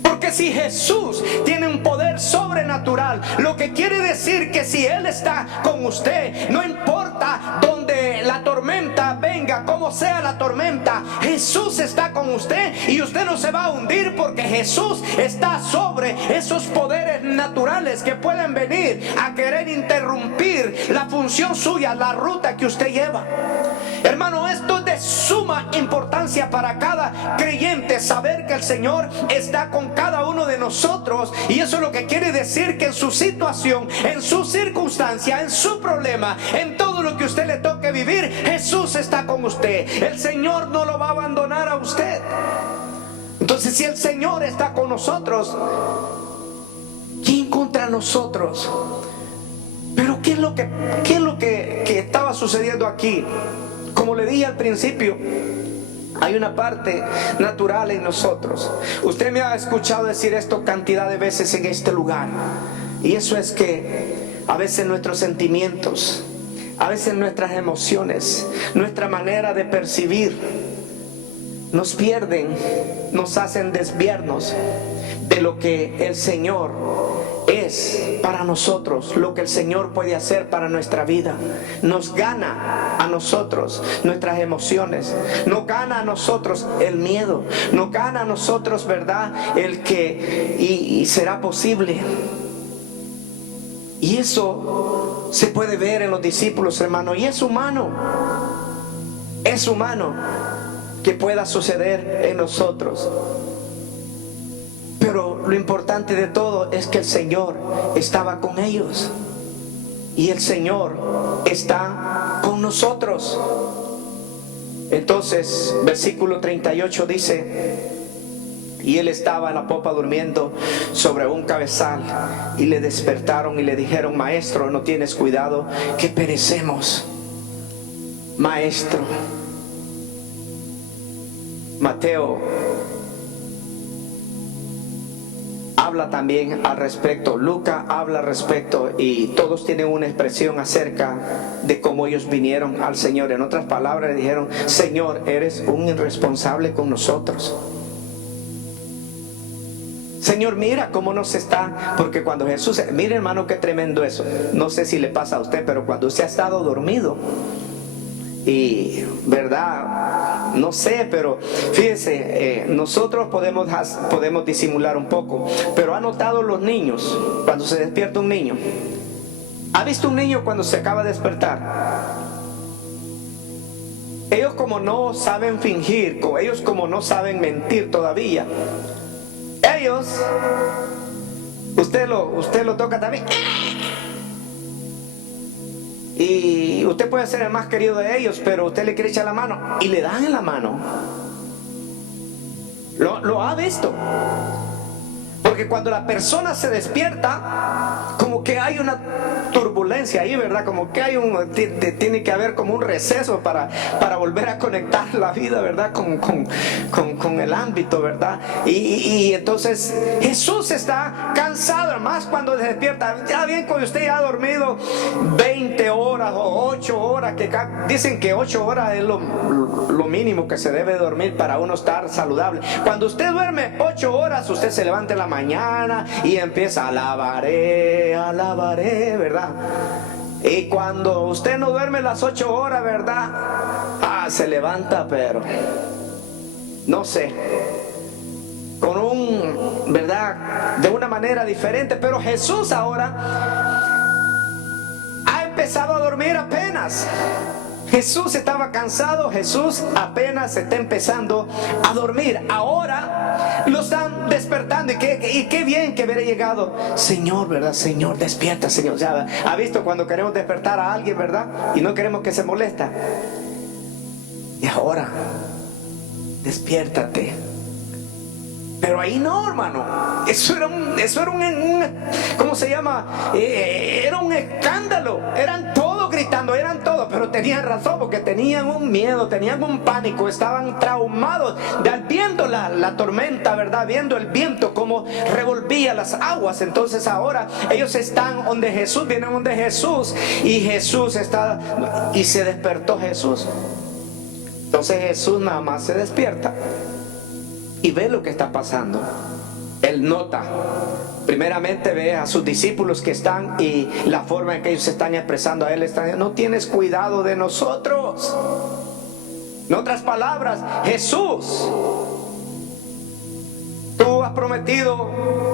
Porque Porque si Jesús tiene un poder sobrenatural, lo que quiere decir que si Él está con usted, no importa donde la tormenta venga, como sea la tormenta, Jesús está con usted y usted no se va a hundir, porque Jesús está sobre esos poderes naturales que pueden venir a querer interrumpir la función suya, la ruta que usted lleva. Hermano, esto es de suma importancia para cada creyente, saber que el Señor está con cada uno de nosotros. Y eso es lo que quiere decir que en su situación, en su circunstancia, en su problema, en todo lo que usted le toque vivir, Jesús está con usted. El Señor no lo va a abandonar a usted. Entonces, si el Señor está con nosotros, ¿quién contra nosotros? Pero ¿qué es lo que estaba sucediendo aquí? Como le dije al principio, hay una parte natural en nosotros. Usted me ha escuchado decir esto cantidad de veces en este lugar. Y eso es que a veces nuestros sentimientos, a veces nuestras emociones, nuestra manera de percibir, nos pierden, nos hacen desviarnos de lo que el Señor es para nosotros, lo que el Señor puede hacer para nuestra vida. Nos gana a nosotros nuestras emociones, nos gana a nosotros el miedo, nos gana a nosotros, ¿verdad?, el que y será posible. Y eso se puede ver en los discípulos, hermano, y es humano que pueda suceder en nosotros. Pero lo importante de todo es que el Señor estaba con ellos y el Señor está con nosotros. Entonces, versículo 38 dice: y él estaba en la popa durmiendo sobre un cabezal, y le despertaron y le dijeron: Maestro, ¿no tienes cuidado que perecemos? Maestro. Mateo habla también al respecto, Lucas habla al respecto, y todos tienen una expresión acerca de cómo ellos vinieron al Señor. En otras palabras, le dijeron: Señor, eres un irresponsable con nosotros. Señor, mira cómo nos está. Porque cuando Jesús, mire, hermano, qué tremendo eso. No sé si le pasa a usted, pero cuando usted ha estado dormido y, ¿verdad?, no sé, pero fíjese, nosotros podemos disimular un poco, pero ¿ha notado los niños cuando se despierta un niño? ¿Ha visto un niño cuando se acaba de despertar? Ellos como no saben fingir, ellos como no saben mentir todavía, ellos, usted lo toca también, y usted puede ser el más querido de ellos, pero usted le quiere echar la mano y le dan en la mano. Lo ha visto. Porque cuando la persona se despierta, como que hay una turbulencia ahí, ¿verdad? Como que tiene que haber como un receso para volver a conectar la vida, ¿verdad?, con el ámbito, ¿verdad? Y entonces Jesús está cansado, más cuando se despierta. Ya bien, cuando usted ya ha dormido 20 horas o 8 horas, que dicen que 8 horas es lo mínimo que se debe dormir para uno estar saludable. Cuando usted duerme 8 horas, usted se levanta en la mañana y empieza: alabaré, ¿verdad? Y cuando usted no duerme las 8 horas, ¿verdad?, se levanta, pero no sé, ¿verdad?, de una manera diferente. Pero Jesús ahora ha empezado a dormir apenas. Jesús estaba cansado, Jesús apenas está empezando a dormir. Ahora lo están despertando, y qué bien que hubiera llegado: Señor, ¿verdad? Señor, despierta, Señor. O sea, ha visto cuando queremos despertar a alguien, ¿verdad?, y no queremos que se molesta. Y ahora, despiértate. Pero ahí no, hermano. Eso era un ¿cómo se llama? Era un escándalo. Eran todos gritando, pero tenían razón, porque tenían un miedo, tenían un pánico, estaban traumados viendo la tormenta, ¿verdad?, viendo el viento como revolvía las aguas. Entonces ahora ellos están donde Jesús, vienen donde Jesús, y Jesús está, y se despertó Jesús. Entonces Jesús nada más se despierta y ve lo que está pasando. Él nota. Primeramente ve a sus discípulos que están y la forma en que ellos se están expresando a Él. Están, no tienes cuidado de nosotros. En otras palabras, Jesús, tú has prometido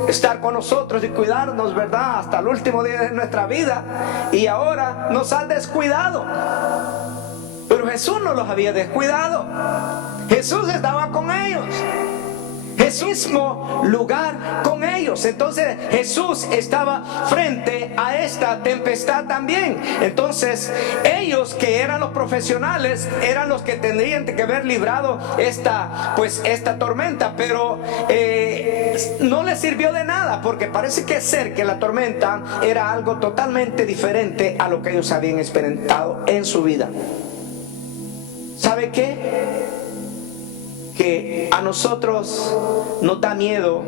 estar con nosotros y cuidarnos, ¿verdad? Hasta el último día de nuestra vida. Y ahora nos has descuidado. Pero Jesús no los había descuidado. Jesús estaba con ellos. Jesús mismo lugar con ellos. Entonces Jesús estaba frente a esta tempestad también. Entonces ellos, que eran los profesionales, eran los que tendrían que haber librado esta tormenta, pero no les sirvió de nada, porque parece que la tormenta era algo totalmente diferente a lo que ellos habían experimentado en su vida. ¿Sabe qué? Que a nosotros nos da miedo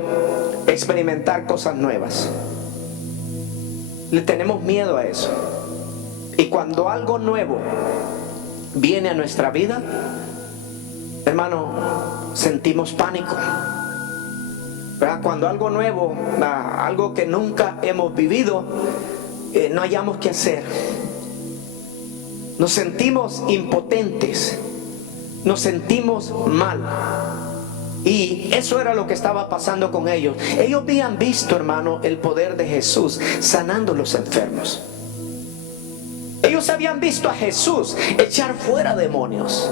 experimentar cosas nuevas. Le tenemos miedo a eso. Y cuando algo nuevo viene a nuestra vida, hermano, sentimos pánico, ¿verdad? Cuando algo nuevo, algo que nunca hemos vivido, no hayamos qué hacer. Nos sentimos impotentes. Nos sentimos mal. Y eso era lo que estaba pasando con ellos. Ellos habían visto, hermano, el poder de Jesús sanando los enfermos. Ellos habían visto a Jesús echar fuera demonios.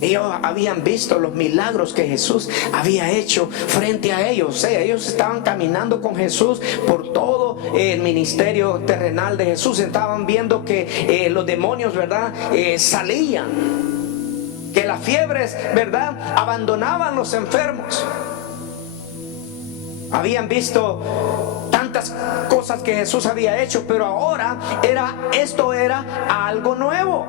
Ellos habían visto los milagros que Jesús había hecho frente a ellos. O sea, ellos estaban caminando con Jesús por todo el ministerio terrenal de Jesús. Estaban viendo que los demonios, ¿verdad? Salían. Que las fiebres, ¿verdad? Abandonaban los enfermos. Habían visto tantas cosas que Jesús había hecho, pero ahora esto era algo nuevo.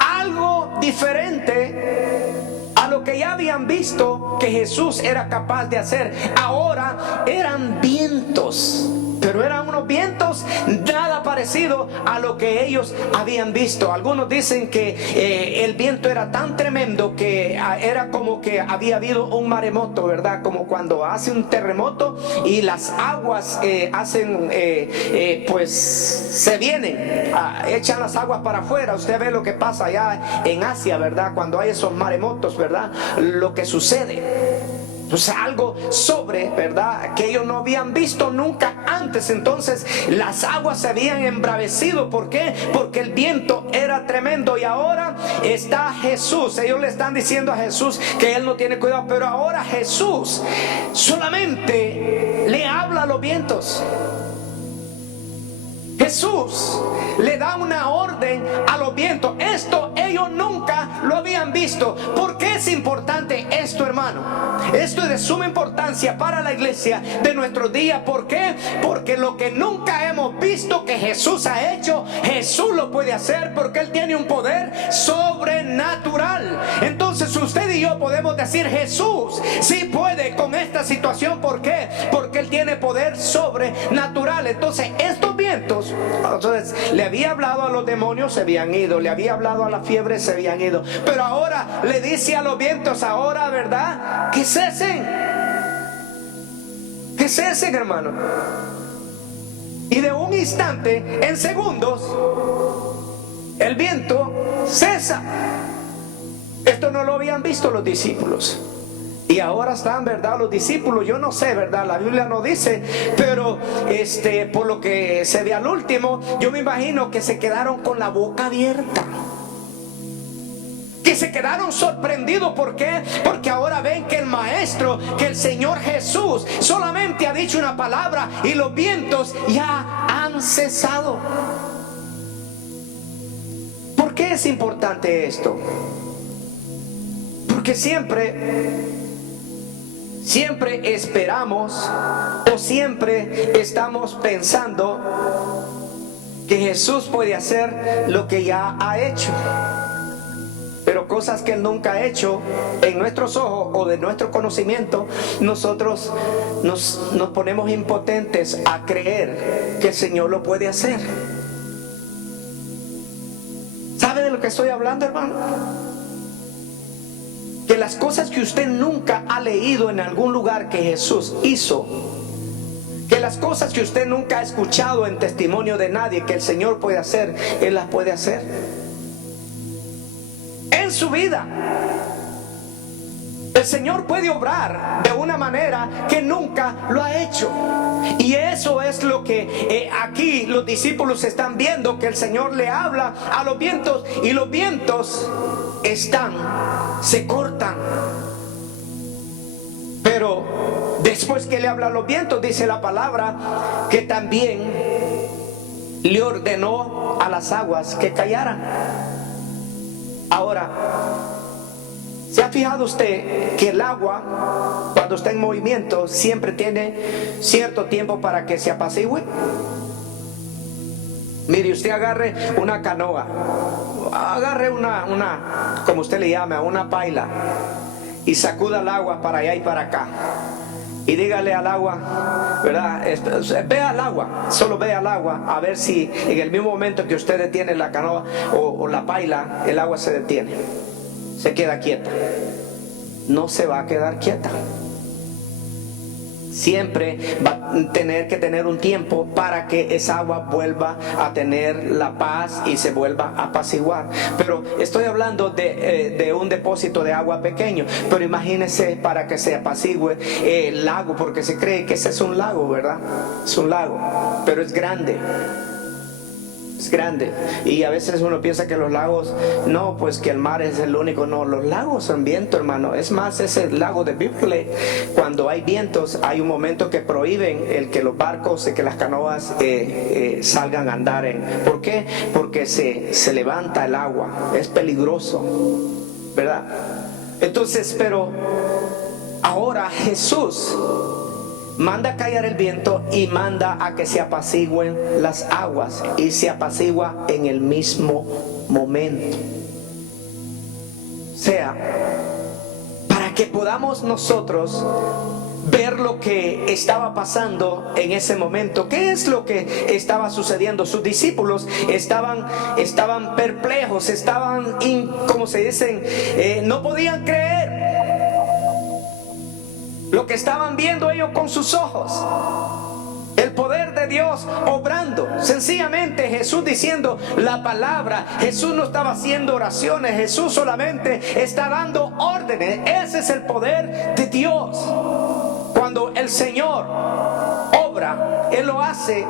Algo diferente a lo que ya habían visto que Jesús era capaz de hacer. Ahora eran vientos, pero eran unos vientos nada parecido a lo que ellos habían visto. Algunos dicen que el viento era tan tremendo que era como que había habido un maremoto, ¿verdad? Como cuando hace un terremoto y las aguas pues se vienen, echan las aguas para afuera. Usted ve lo que pasa allá en Asia, ¿verdad? Cuando hay esos maremotos, ¿verdad? Lo que sucede. Entonces algo ¿verdad? Que ellos no habían visto nunca antes. Entonces las aguas se habían embravecido. ¿Por qué? Porque el viento era tremendo. Y ahora está Jesús. Ellos le están diciendo a Jesús que Él no tiene cuidado. Pero ahora Jesús solamente le habla a los vientos. Jesús le da una orden a los vientos. Esto ellos nunca lo habían visto. ¿Por qué es importante esto, hermano? Esto es de suma importancia para la iglesia de nuestros días. ¿Por qué? Porque lo que nunca hemos visto que Jesús ha hecho, Jesús lo puede hacer, porque Él tiene un poder sobrenatural. Entonces usted y yo podemos decir: Jesús sí puede con esta situación. ¿Por qué? Porque Él tiene poder sobrenatural. Entonces estos vientos, entonces le había hablado a los demonios, se habían ido. Le había hablado a la fiebre, se habían ido. Pero ahora le dice a los vientos, ahora, ¿verdad? Que cesen. Que cesen, hermano. Y de un instante, en segundos, el viento cesa. Esto no lo habían visto los discípulos. Y ahora están, ¿verdad? Los discípulos, yo no sé, ¿verdad? La Biblia no dice, pero por lo que se ve al último, yo me imagino que se quedaron con la boca abierta. Que se quedaron sorprendidos. ¿Por qué? Porque ahora ven que el Maestro, que el Señor Jesús solamente ha dicho una palabra y los vientos ya han cesado. ¿Por qué es importante esto? Porque siempre esperamos o siempre estamos pensando que Jesús puede hacer lo que ya ha hecho. Pero cosas que Él nunca ha hecho en nuestros ojos o de nuestro conocimiento, nosotros nos ponemos impotentes a creer que el Señor lo puede hacer. ¿Sabe de lo que estoy hablando, hermano? que las cosas que usted nunca ha leído en algún lugar que Jesús hizo, que las cosas que usted nunca ha escuchado en testimonio de nadie que el Señor puede hacer, Él las puede hacer en su vida. El Señor puede obrar de una manera que nunca lo ha hecho. Y eso es lo que aquí los discípulos están viendo, que el Señor le habla a los vientos y los vientos se cortan. Pero después que le habla a los vientos, dice la palabra que también le ordenó a las aguas que callaran. Ahora, ¿se ha fijado usted que el agua, cuando está en movimiento, siempre tiene cierto tiempo para que se apacigüe? Mire, usted agarre una canoa, agarre una, como usted le llama, una paila, y sacuda el agua para allá y para acá. Y dígale al agua, ¿verdad? Vea al agua, solo vea al agua, a ver si en el mismo momento que usted detiene la canoa o la paila, el agua se detiene. Se queda quieta. No se va a quedar quieta. Siempre va a tener que tener un tiempo para que esa agua vuelva a tener la paz y se vuelva a apaciguar. Pero estoy hablando de un depósito de agua pequeño. Pero imagínense para que se apacigüe el lago, porque se cree que ese es un lago, ¿verdad? Es un lago, pero es grande. Es grande. Y a veces uno piensa que los lagos, no, pues que el mar es el único. No, los lagos son viento, hermano. Es más, ese lago de Bible, cuando hay vientos, hay un momento que prohíben el que los barcos y que las canoas salgan a andar ¿por qué? Porque se levanta el agua. Es peligroso, ¿verdad? Entonces, pero ahora Jesús manda a callar el viento y manda a que se apacigüen las aguas, y se apacigua en el mismo momento. O sea, para que podamos nosotros ver lo que estaba pasando en ese momento. ¿Qué es lo que estaba sucediendo? Sus discípulos estaban perplejos, como se dicen, no podían creer lo que estaban viendo ellos con sus ojos. El poder de Dios obrando. Sencillamente Jesús diciendo la palabra. Jesús no estaba haciendo oraciones. Jesús solamente está dando órdenes. Ese es el poder de Dios. Cuando el Señor obra, Él lo hace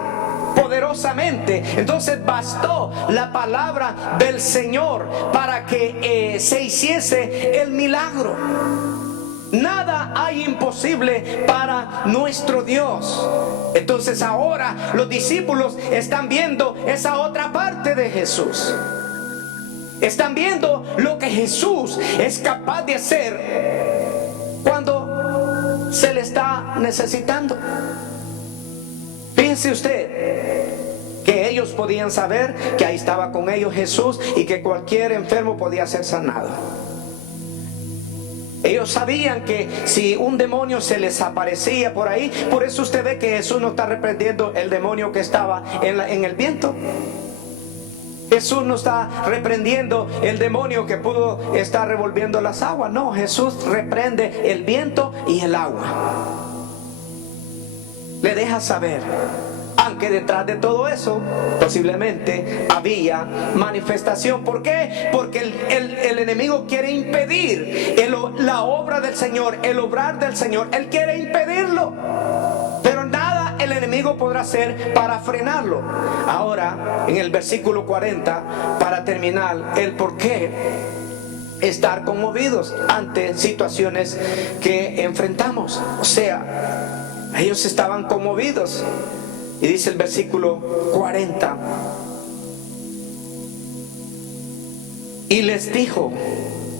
poderosamente. Entonces bastó la palabra del Señor para que se hiciese el milagro. Nada hay imposible para nuestro Dios. Entonces ahora los discípulos están viendo esa otra parte de Jesús. Están viendo lo que Jesús es capaz de hacer cuando se le está necesitando. Fíjense usted que ellos podían saber que ahí estaba con ellos Jesús y que cualquier enfermo podía ser sanado. Ellos sabían que si un demonio se les aparecía por ahí, por eso usted ve que Jesús no está reprendiendo el demonio que estaba en el viento. Jesús no está reprendiendo el demonio que pudo estar revolviendo las aguas. No, Jesús reprende el viento y el agua. Le deja saber. Aunque detrás de todo eso posiblemente había manifestación. ¿Por qué? Porque el enemigo quiere impedir la obra del Señor, el obrar del Señor. Él quiere impedirlo, pero nada el enemigo podrá hacer para frenarlo. Ahora en el versículo 40, para terminar, el por qué estar conmovidos ante situaciones que enfrentamos. O sea, ellos estaban conmovidos. Y dice el versículo 40: y les dijo,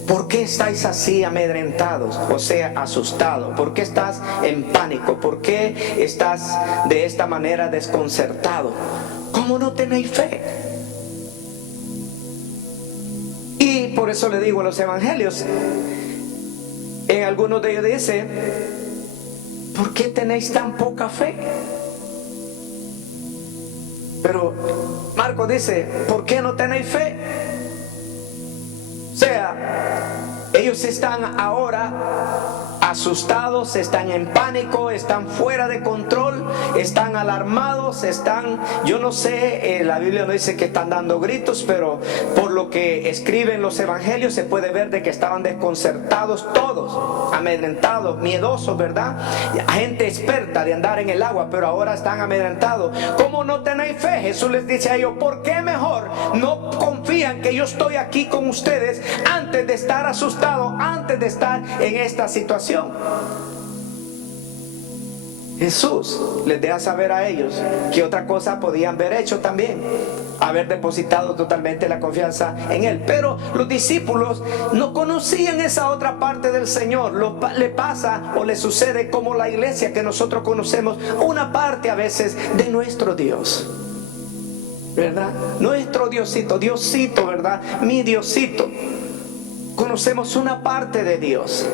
¿por qué estáis así amedrentados? O sea, asustados. ¿Por qué estás en pánico? ¿Por qué estás de esta manera desconcertado? ¿Cómo no tenéis fe? Y por eso le digo a los evangelios, en algunos de ellos dice, ¿por qué tenéis tan poca fe? Pero Marcos dice, ¿por qué no tenéis fe? O sea, Ellos están ahora asustados, están en pánico, están fuera de control, están alarmados, yo no sé, la Biblia no dice que están dando gritos, pero por lo que escriben los evangelios se puede ver de que estaban desconcertados todos, amedrentados, miedosos, ¿verdad? Gente experta de andar en el agua, pero ahora están amedrentados. ¿Cómo no tenéis fe? Jesús les dice a ellos, ¿por qué mejor no confían que yo estoy aquí con ustedes antes de estar asustados, antes de estar en esta situación? Jesús les deja saber a ellos que otra cosa podían haber hecho también, haber depositado totalmente la confianza en Él. Pero los discípulos no conocían esa otra parte del Señor. Le pasa o le sucede como la iglesia que nosotros conocemos, una parte a veces de nuestro Dios, ¿verdad? Nuestro Diosito, Diosito, ¿verdad? Mi Diosito. Conocemos una parte de Dios.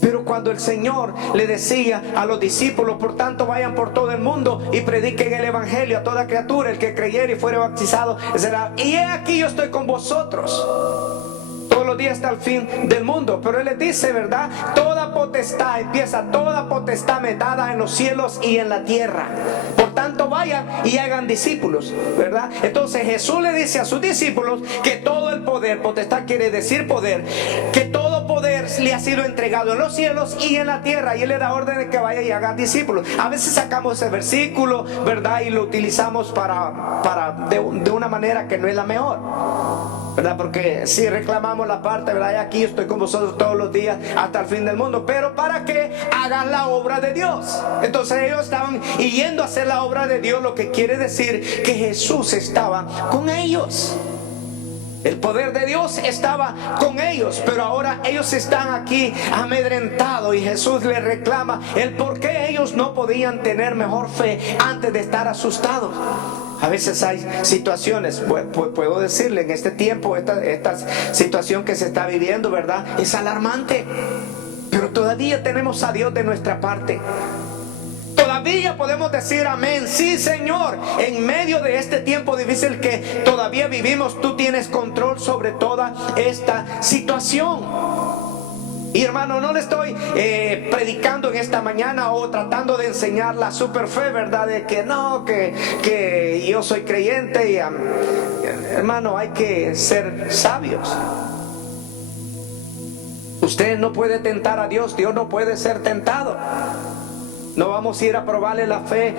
Pero cuando el Señor le decía a los discípulos, por tanto vayan por todo el mundo y prediquen el evangelio a toda criatura, el que creyere y fuere bautizado será. Y he aquí yo estoy con vosotros todos los días hasta el fin del mundo. Pero Él les dice, ¿verdad? Toda potestad me dada en los cielos y en la tierra. Por tanto vayan y hagan discípulos, ¿verdad? Entonces Jesús le dice a sus discípulos que todo el poder, potestad quiere decir poder, que todo poder le ha sido entregado en los cielos y en la tierra, y Él le da orden de que vaya y hagan discípulos. A veces sacamos ese versículo, ¿verdad? Y lo utilizamos de una manera que no es la mejor, ¿verdad? Porque si reclamamos la parte, ¿verdad? Aquí yo estoy con vosotros todos los días hasta el fin del mundo, pero para que hagan la obra de Dios. Entonces ellos estaban yendo a hacer la obra de Dios, lo que quiere decir que Jesús estaba con ellos. El poder de Dios estaba con ellos, pero ahora ellos están aquí amedrentados y Jesús les reclama el por qué ellos no podían tener mejor fe antes de estar asustados. A veces hay situaciones, puedo decirle, en este tiempo, esta situación que se está viviendo, ¿verdad? Es alarmante, pero todavía tenemos a Dios de nuestra parte. Todavía podemos decir amén, sí Señor, en medio de este tiempo difícil que todavía vivimos, tú tienes control sobre toda esta situación. Y hermano, no le estoy predicando en esta mañana o tratando de enseñar la super fe, ¿verdad? De que no, que yo soy creyente y hermano, hay que ser sabios. Usted no puede tentar a Dios, Dios no puede ser tentado. No vamos a ir a probarle la fe,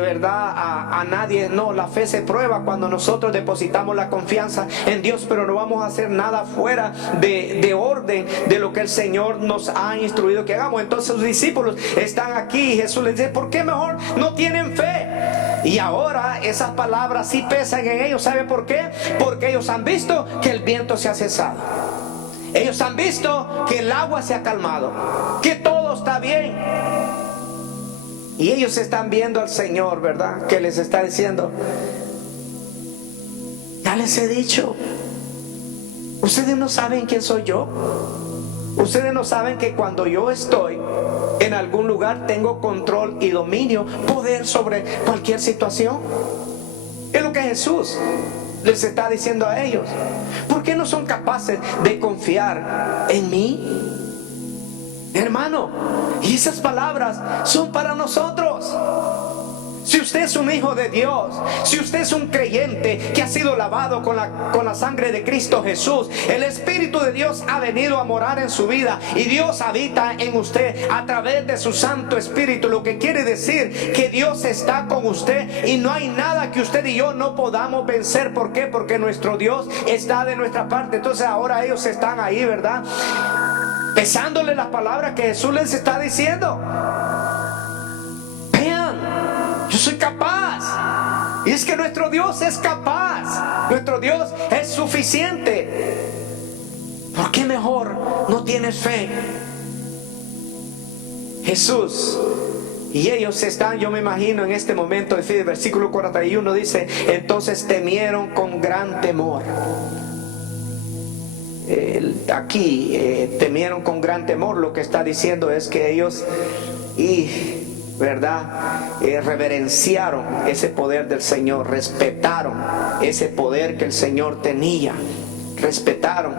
¿verdad? A nadie. No, la fe se prueba cuando nosotros depositamos la confianza en Dios, pero no vamos a hacer nada fuera de orden de lo que el Señor nos ha instruido que hagamos. Entonces los discípulos están aquí y Jesús les dice, ¿por qué mejor no tienen fe? Y ahora esas palabras sí pesan en ellos. ¿Sabe por qué? Porque ellos han visto que el viento se ha cesado. Ellos han visto que el agua se ha calmado, que todo está bien. Y ellos están viendo al Señor, ¿verdad? Que les está diciendo, ya les he dicho, ustedes no saben quién soy yo. Ustedes no saben que cuando yo estoy en algún lugar tengo control y dominio, poder sobre cualquier situación. Es lo que Jesús les está diciendo a ellos. ¿Por qué no son capaces de confiar en mí? Hermano, y esas palabras son para nosotros. Si usted es un hijo de Dios, si usted es un creyente que ha sido lavado con la sangre de Cristo Jesús, el Espíritu de Dios ha venido a morar en su vida y Dios habita en usted a través de su Santo Espíritu, lo que quiere decir que Dios está con usted y no hay nada que usted y yo no podamos vencer. ¿Por qué? Porque nuestro Dios está de nuestra parte. Entonces ahora ellos están ahí, ¿verdad? Pesándole las palabras que Jesús les está diciendo. Vean, yo soy capaz. Y es que nuestro Dios es capaz. Nuestro Dios es suficiente. ¿Por qué mejor no tienes fe? Jesús y ellos están, yo me imagino en este momento, el versículo 41 dice, entonces temieron con gran temor. Aquí temieron con gran temor. Lo que está diciendo es que ellos ¿verdad? Reverenciaron ese poder del Señor, respetaron ese poder que el Señor tenía. respetaron.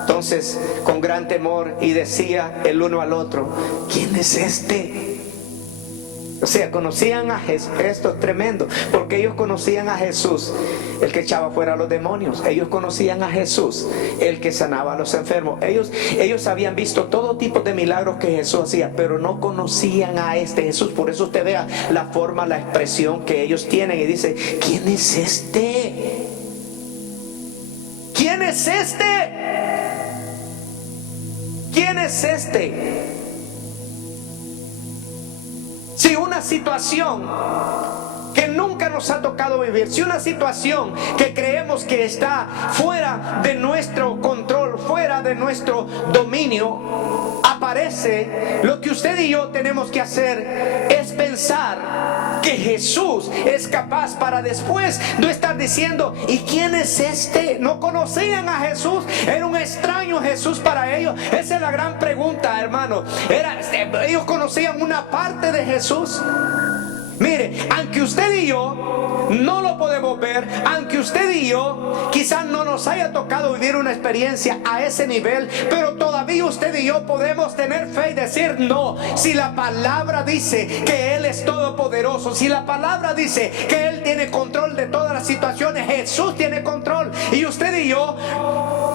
Entonces, con gran temor, y decía el uno al otro: ¿quién es este? O sea, conocían a Jesús. Esto es tremendo, porque ellos conocían a Jesús, el que echaba fuera a los demonios. Ellos conocían a Jesús, el que sanaba a los enfermos. Ellos habían visto todo tipo de milagros que Jesús hacía, pero no conocían a este Jesús. Por eso usted vea la forma, la expresión que ellos tienen, y dice: ¿quién es este? ¿Quién es este? ¿Quién es este? Si una situación que nunca nos ha tocado vivir, si una situación que creemos que está fuera de nuestro control, fuera de nuestro dominio, aparece, lo que usted y yo tenemos que hacer es pensar que Jesús es capaz, para después no estar diciendo: ¿y quién es este? No conocían a Jesús, era un extraño Jesús para ellos. Esa es la gran pregunta, hermano. Ellos conocían una parte de Jesús. Mire, aunque usted y yo no lo podemos ver, aunque usted y yo quizás no nos haya tocado vivir una experiencia a ese nivel, pero todavía usted y yo podemos tener fe y decir: no, si la palabra dice que Él es todopoderoso, si la palabra dice que Él tiene control de todas las situaciones, Jesús tiene control. Y usted y yo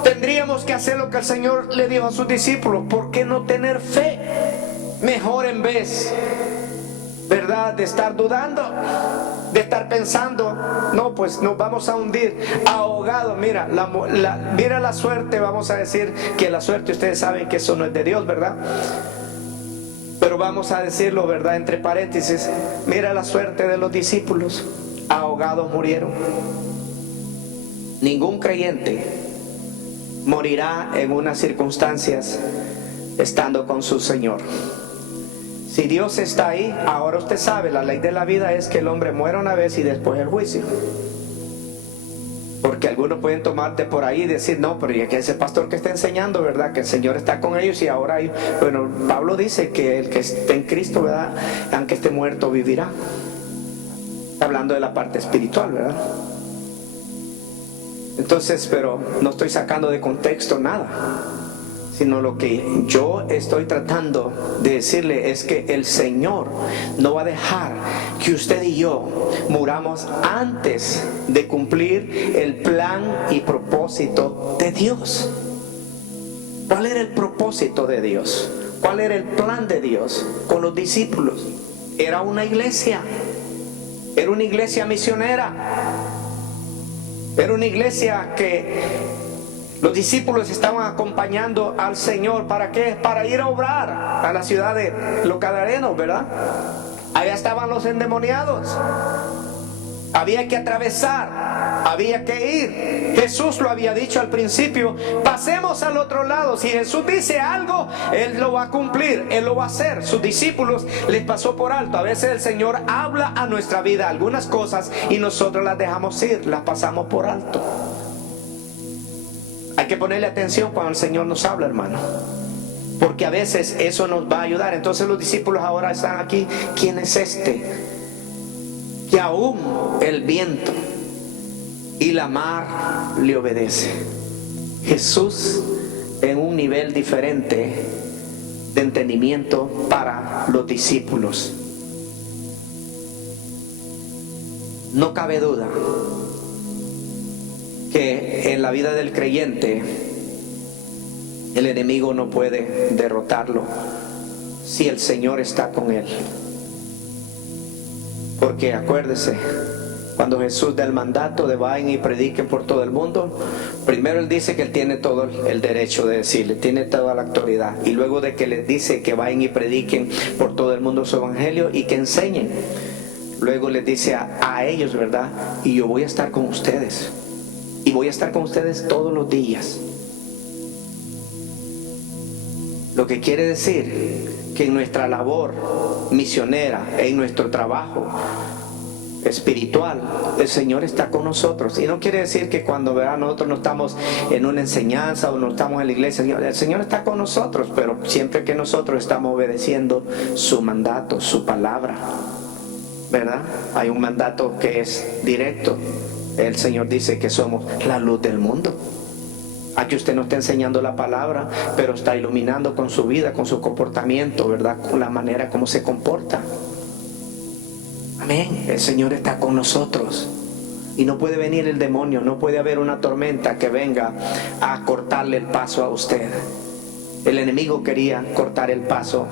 tendríamos que hacer lo que el Señor le dijo a sus discípulos: ¿por qué no tener fe? Mejor, en vez, ¿verdad?, de estar dudando, de estar pensando: no, pues nos vamos a hundir, ahogados. Mira, mira la suerte. Vamos a decir que la suerte, ustedes saben que eso no es de Dios, ¿verdad? Pero vamos a decirlo, ¿verdad?, entre paréntesis. Mira la suerte de los discípulos: ahogados murieron. Ningún creyente morirá en unas circunstancias estando con su Señor. Si Dios está ahí, ahora usted sabe, la ley de la vida es que el hombre muera una vez y después el juicio. Porque algunos pueden tomarte por ahí y decir: no, pero ya que ese pastor que está enseñando, ¿verdad?, que el Señor está con ellos, y ahora hay... Bueno, Pablo dice que el que esté en Cristo, ¿verdad?, aunque esté muerto, vivirá. Está hablando de la parte espiritual, ¿verdad? Entonces, pero no estoy sacando de contexto nada, sino lo que yo estoy tratando de decirle es que el Señor no va a dejar que usted y yo muramos antes de cumplir el plan y propósito de Dios. ¿Cuál era el propósito de Dios? ¿Cuál era el plan de Dios con los discípulos? Era una iglesia misionera, era una iglesia que los discípulos estaban acompañando al Señor. ¿Para qué? Para ir a obrar a la ciudad de los Gadarenos, ¿verdad? Allá estaban los endemoniados. Había que atravesar, había que ir. Jesús lo había dicho al principio: pasemos al otro lado. Si Jesús dice algo, Él lo va a cumplir, Él lo va a hacer. Sus discípulos les pasó por alto. A veces el Señor habla a nuestra vida algunas cosas y nosotros las dejamos ir, las pasamos por alto. Hay que ponerle atención cuando el Señor nos habla, hermano, porque a veces eso nos va a ayudar. Entonces los discípulos ahora están aquí: ¿quién es este que aún el viento y la mar le obedece? Jesús en un nivel diferente de entendimiento para los discípulos. No cabe duda que en la vida del creyente el enemigo no puede derrotarlo si el Señor está con él. Porque acuérdese, cuando Jesús da el mandato de vayan y prediquen por todo el mundo, primero Él dice que Él tiene todo el derecho de decirle, tiene toda la autoridad. Y luego de que les dice que vayan y prediquen por todo el mundo su evangelio y que enseñen, luego les dice a ellos, ¿verdad?, y yo voy a estar con ustedes. Y voy a estar con ustedes todos los días. Lo que quiere decir que en nuestra labor misionera, en nuestro trabajo espiritual, el Señor está con nosotros. Y no quiere decir que cuando nosotros no estamos en una enseñanza o no estamos en la iglesia, el Señor está con nosotros, pero siempre que nosotros estamos obedeciendo su mandato, su palabra, ¿verdad? Hay un mandato que es directo. El Señor dice que somos la luz del mundo. Aquí usted no está enseñando la palabra, pero está iluminando con su vida, con su comportamiento, ¿verdad? Con la manera como se comporta. Amén. El Señor está con nosotros. Y no puede venir el demonio, no puede haber una tormenta que venga a cortarle el paso a usted. El enemigo quería cortar el paso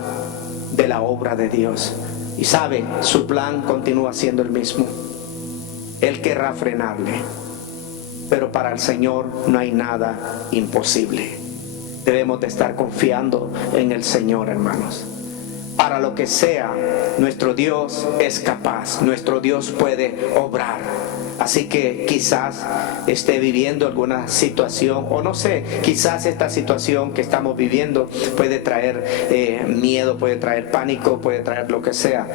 de la obra de Dios. Y sabe, su plan continúa siendo el mismo. Él querrá frenarle. Pero para el Señor no hay nada imposible. Debemos de estar confiando en el Señor, hermanos. Para lo que sea, nuestro Dios es capaz, nuestro Dios puede obrar. Así que quizás esté viviendo alguna situación, o no sé, quizás esta situación que estamos viviendo puede traer miedo, puede traer pánico, puede traer lo que sea.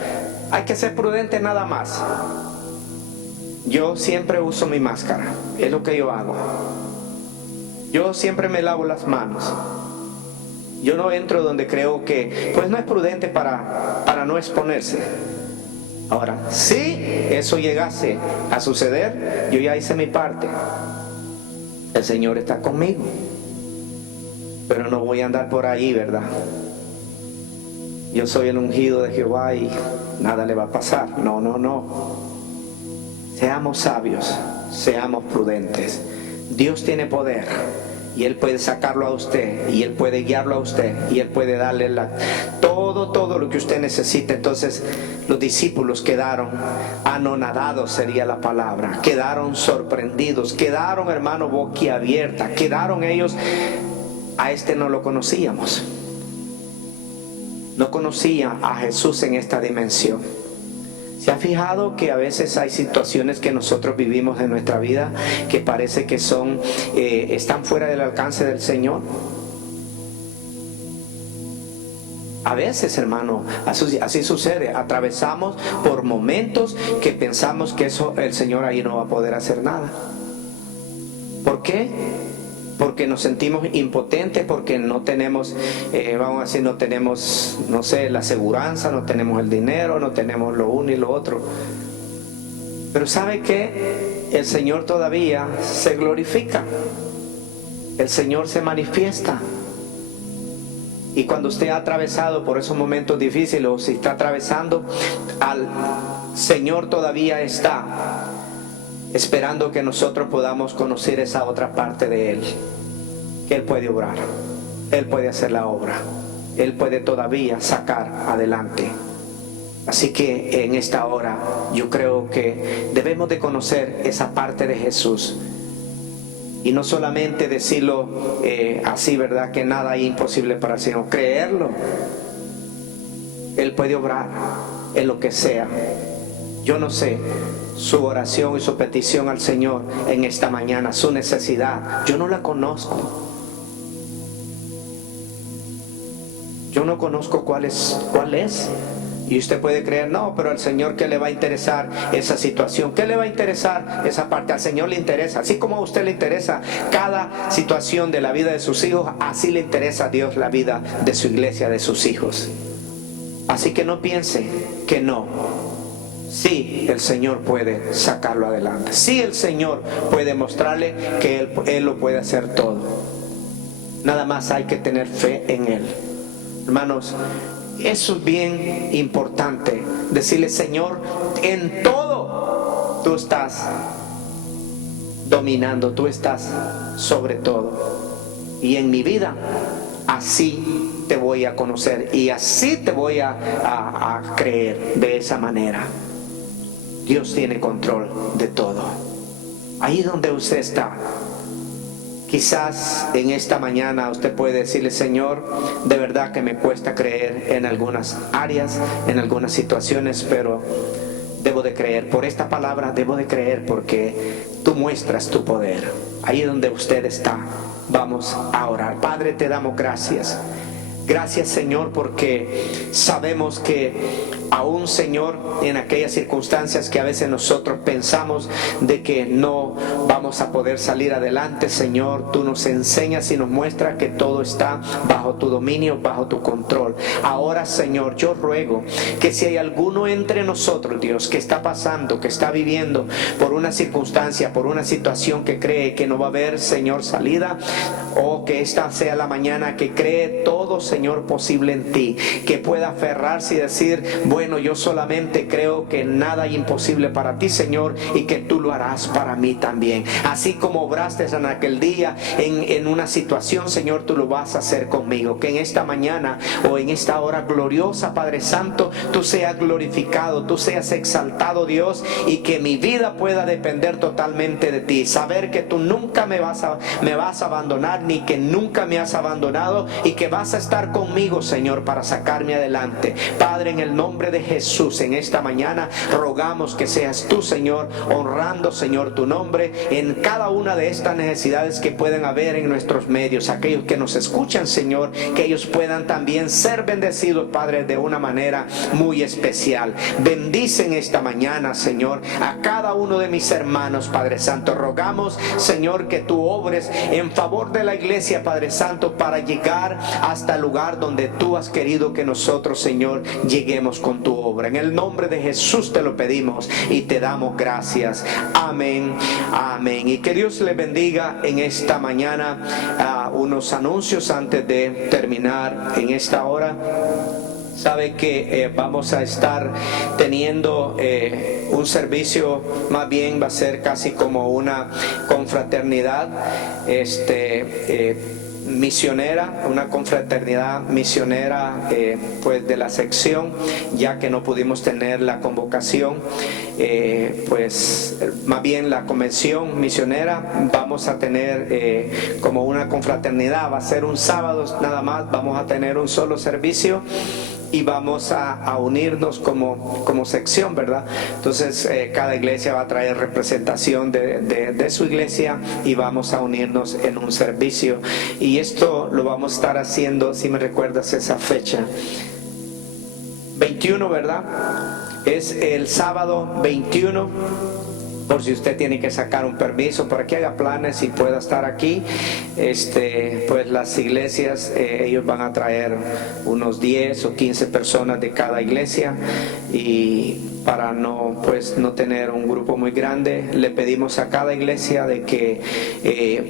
Hay que ser prudente nada más. Yo siempre uso mi máscara, es lo que yo hago. Yo siempre me lavo las manos. Yo no entro donde creo que pues no es prudente para no exponerse. Ahora, si eso llegase a suceder, yo ya hice mi parte. El Señor está conmigo. Pero no voy a andar por ahí, ¿verdad? Yo soy el ungido de Jehová y nada le va a pasar. No, no, no. Seamos sabios, seamos prudentes. Dios tiene poder y Él puede sacarlo a usted, y Él puede guiarlo a usted, y Él puede darle todo lo que usted necesita. Entonces los discípulos quedaron anonadados, sería la palabra, quedaron sorprendidos, quedaron, hermano, boquiabierta, quedaron ellos. A este no lo conocíamos, no conocía a Jesús en esta dimensión. ¿Se ha fijado que a veces hay situaciones que nosotros vivimos en nuestra vida que parece que están fuera del alcance del Señor? A veces, hermano, así sucede. Atravesamos por momentos que pensamos que el Señor ahí no va a poder hacer nada. ¿Por qué? Porque nos sentimos impotentes, porque no tenemos, vamos a decir, no tenemos, no sé, la aseguranza, no tenemos el dinero, no tenemos lo uno y lo otro. Pero ¿sabe qué? El Señor todavía se glorifica. El Señor se manifiesta. Y cuando usted ha atravesado por esos momentos difíciles, o si está atravesando, al Señor todavía está esperando que nosotros podamos conocer esa otra parte de Él. Que Él puede obrar, Él puede hacer la obra, Él puede todavía sacar adelante. Así que en esta hora yo creo que debemos de conocer esa parte de Jesús. Y no solamente decirlo así, ¿verdad? Que nada hay imposible para el Señor. Creerlo. Él puede obrar en lo que sea. Yo no sé su oración y su petición al Señor en esta mañana, su necesidad. Yo no la conozco. Yo no conozco cuál es. Y usted puede creer, no, pero al Señor, ¿qué le va a interesar esa situación? ¿Qué le va a interesar esa parte? Al Señor le interesa. Así como a usted le interesa cada situación de la vida de sus hijos, así le interesa a Dios la vida de su iglesia, de sus hijos. Así que no piense que no. Sí, el Señor puede sacarlo adelante. Sí, el Señor puede mostrarle que Él lo puede hacer todo. Nada más hay que tener fe en Él. Hermanos, eso es bien importante. Decirle, Señor, en todo tú estás dominando, tú estás sobre todo. Y en mi vida, así te voy a conocer y así te voy a creer de esa manera. Dios tiene control de todo. Ahí donde usted está, quizás en esta mañana usted puede decirle, Señor, de verdad que me cuesta creer en algunas áreas, en algunas situaciones, pero debo de creer. Por esta palabra debo de creer porque tú muestras tu poder. Ahí donde usted está, vamos a orar. Padre, te damos gracias. Gracias, Señor, porque sabemos que aún, Señor, en aquellas circunstancias que a veces nosotros pensamos de que no vamos a poder salir adelante, Señor, tú nos enseñas y nos muestras que todo está bajo tu dominio, bajo tu control. Ahora, Señor, yo ruego que si hay alguno entre nosotros, Dios, que está pasando, que está viviendo por una circunstancia, por una situación que cree que no va a haber, Señor, salida, o que esta sea la mañana que cree todo, Señor, posible en ti, que pueda aferrarse y decir, bueno, yo solamente creo que nada es imposible para ti, Señor, y que tú lo harás para mí también. Así como obraste en aquel día en una situación, Señor, tú lo vas a hacer conmigo. Que en esta mañana o en esta hora gloriosa, Padre Santo, tú seas glorificado, tú seas exaltado, Dios, y que mi vida pueda depender totalmente de ti. Saber que tú nunca me vas a abandonar, ni que nunca me has abandonado, y que vas a estar conmigo, Señor, para sacarme adelante. Padre, en el nombre de Jesús, en esta mañana rogamos que seas tú, Señor, honrando, Señor, tu nombre en cada una de estas necesidades que pueden haber en nuestros medios. Aquellos que nos escuchan, Señor, que ellos puedan también ser bendecidos, Padre, de una manera muy especial. Bendice en esta mañana, Señor, a cada uno de mis hermanos, Padre Santo. Rogamos, Señor, que tú obres en favor de la iglesia, Padre Santo, para llegar hasta el lugar donde tú has querido que nosotros, Señor, lleguemos con tu obra. En el nombre de Jesús te lo pedimos y te damos gracias. Amén, amén. Y que Dios le bendiga en esta mañana. Unos anuncios antes de terminar en esta hora. Sabe que vamos a estar teniendo un servicio, más bien va a ser casi como una confraternidad misionera, una confraternidad misionera pues de la sección, ya que no pudimos tener la convocación, pues más bien la convención misionera. Vamos a tener como una confraternidad, va a ser un sábado nada más, vamos a tener un solo servicio y vamos a unirnos como sección, ¿verdad? Entonces cada iglesia va a traer representación de su iglesia y vamos a unirnos en un servicio, y esto lo vamos a estar haciendo, si me recuerdas esa fecha, 21, ¿verdad? Es el sábado 21, por si usted tiene que sacar un permiso para que haga planes y pueda estar aquí. Pues las iglesias, ellos van a traer unos 10 o 15 personas de cada iglesia, y para no tener un grupo muy grande, le pedimos a cada iglesia de que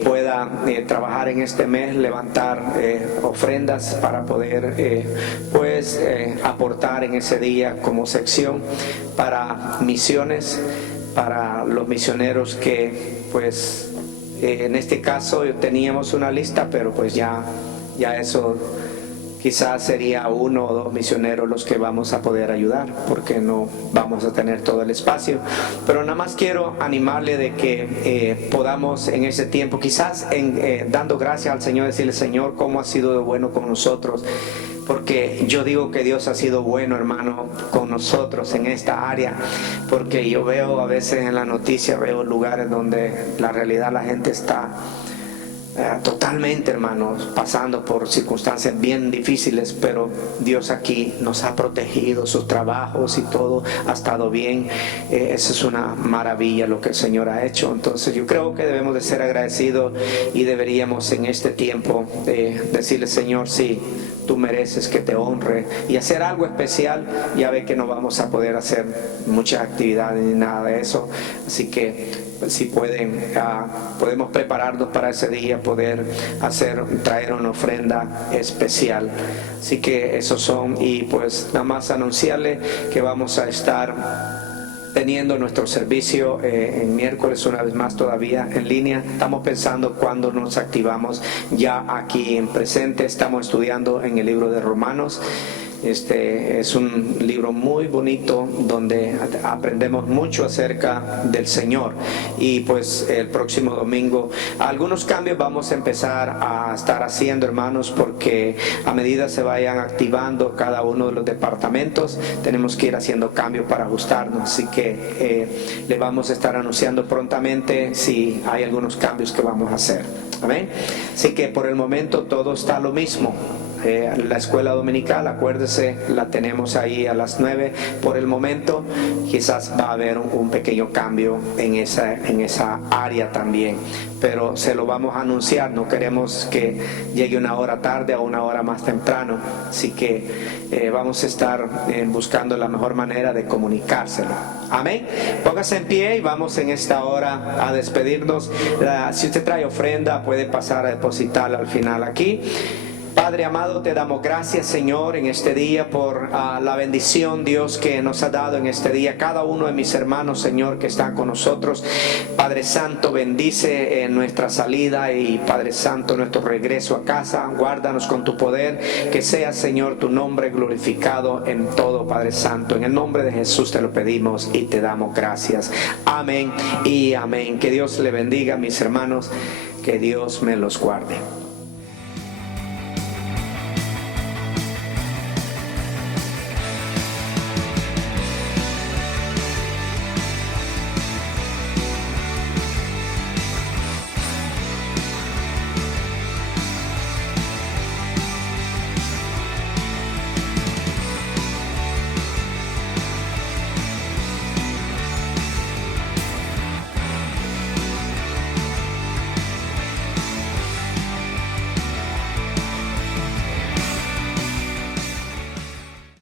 pueda trabajar en este mes, levantar ofrendas para poder aportar en ese día como sección para misiones, para los misioneros que en este caso teníamos una lista, pero pues ya eso quizás sería 1 o 2 misioneros los que vamos a poder ayudar, porque no vamos a tener todo el espacio. Pero nada más quiero animarle de que podamos en ese tiempo, quizás dando gracias al Señor, decirle: Señor, cómo has sido bueno con nosotros. Porque yo digo que Dios ha sido bueno, hermano, con nosotros en esta área. Porque yo veo a veces en la noticia, veo lugares donde la realidad la gente está totalmente, hermanos, pasando por circunstancias bien difíciles, pero Dios aquí nos ha protegido, sus trabajos y todo ha estado bien. Eso es una maravilla lo que el Señor ha hecho. Entonces yo creo que debemos de ser agradecidos y deberíamos en este tiempo decirle: Señor, sí, tú mereces que te honre, y hacer algo especial. Ya ve que no vamos a poder hacer muchas actividades ni nada de eso, así que si podemos prepararnos para ese día, poder traer una ofrenda especial. Así que esos son, y pues nada más anunciarle que vamos a estar teniendo nuestro servicio en miércoles una vez más todavía en línea. Estamos pensando cuándo nos activamos ya aquí en presente. Estamos estudiando en el libro de Romanos. Es un libro muy bonito donde aprendemos mucho acerca del Señor, y pues el próximo domingo algunos cambios vamos a empezar a estar haciendo, hermanos, porque a medida se vayan activando cada uno de los departamentos tenemos que ir haciendo cambios para ajustarnos, así que le vamos a estar anunciando prontamente si hay algunos cambios que vamos a hacer. Amén. Así que por el momento todo está lo mismo. la escuela dominical, acuérdese, la tenemos ahí a las 9 por el momento. Quizás va a haber un pequeño cambio en esa área también, pero se lo vamos a anunciar. No queremos que llegue una hora tarde o una hora más temprano, así que vamos a estar buscando la mejor manera de comunicárselo. Amén. Póngase en pie y vamos en esta hora a despedirnos. Si usted trae ofrenda, puede pasar a depositarla al final aquí. Padre amado, te damos gracias, Señor, en este día por la bendición, Dios, que nos ha dado en este día cada uno de mis hermanos, Señor, que están con nosotros. Padre Santo, bendice nuestra salida y, Padre Santo, nuestro regreso a casa. Guárdanos con tu poder, que sea, Señor, tu nombre glorificado en todo, Padre Santo. En el nombre de Jesús te lo pedimos y te damos gracias. Amén y amén. Que Dios le bendiga, mis hermanos, que Dios me los guarde.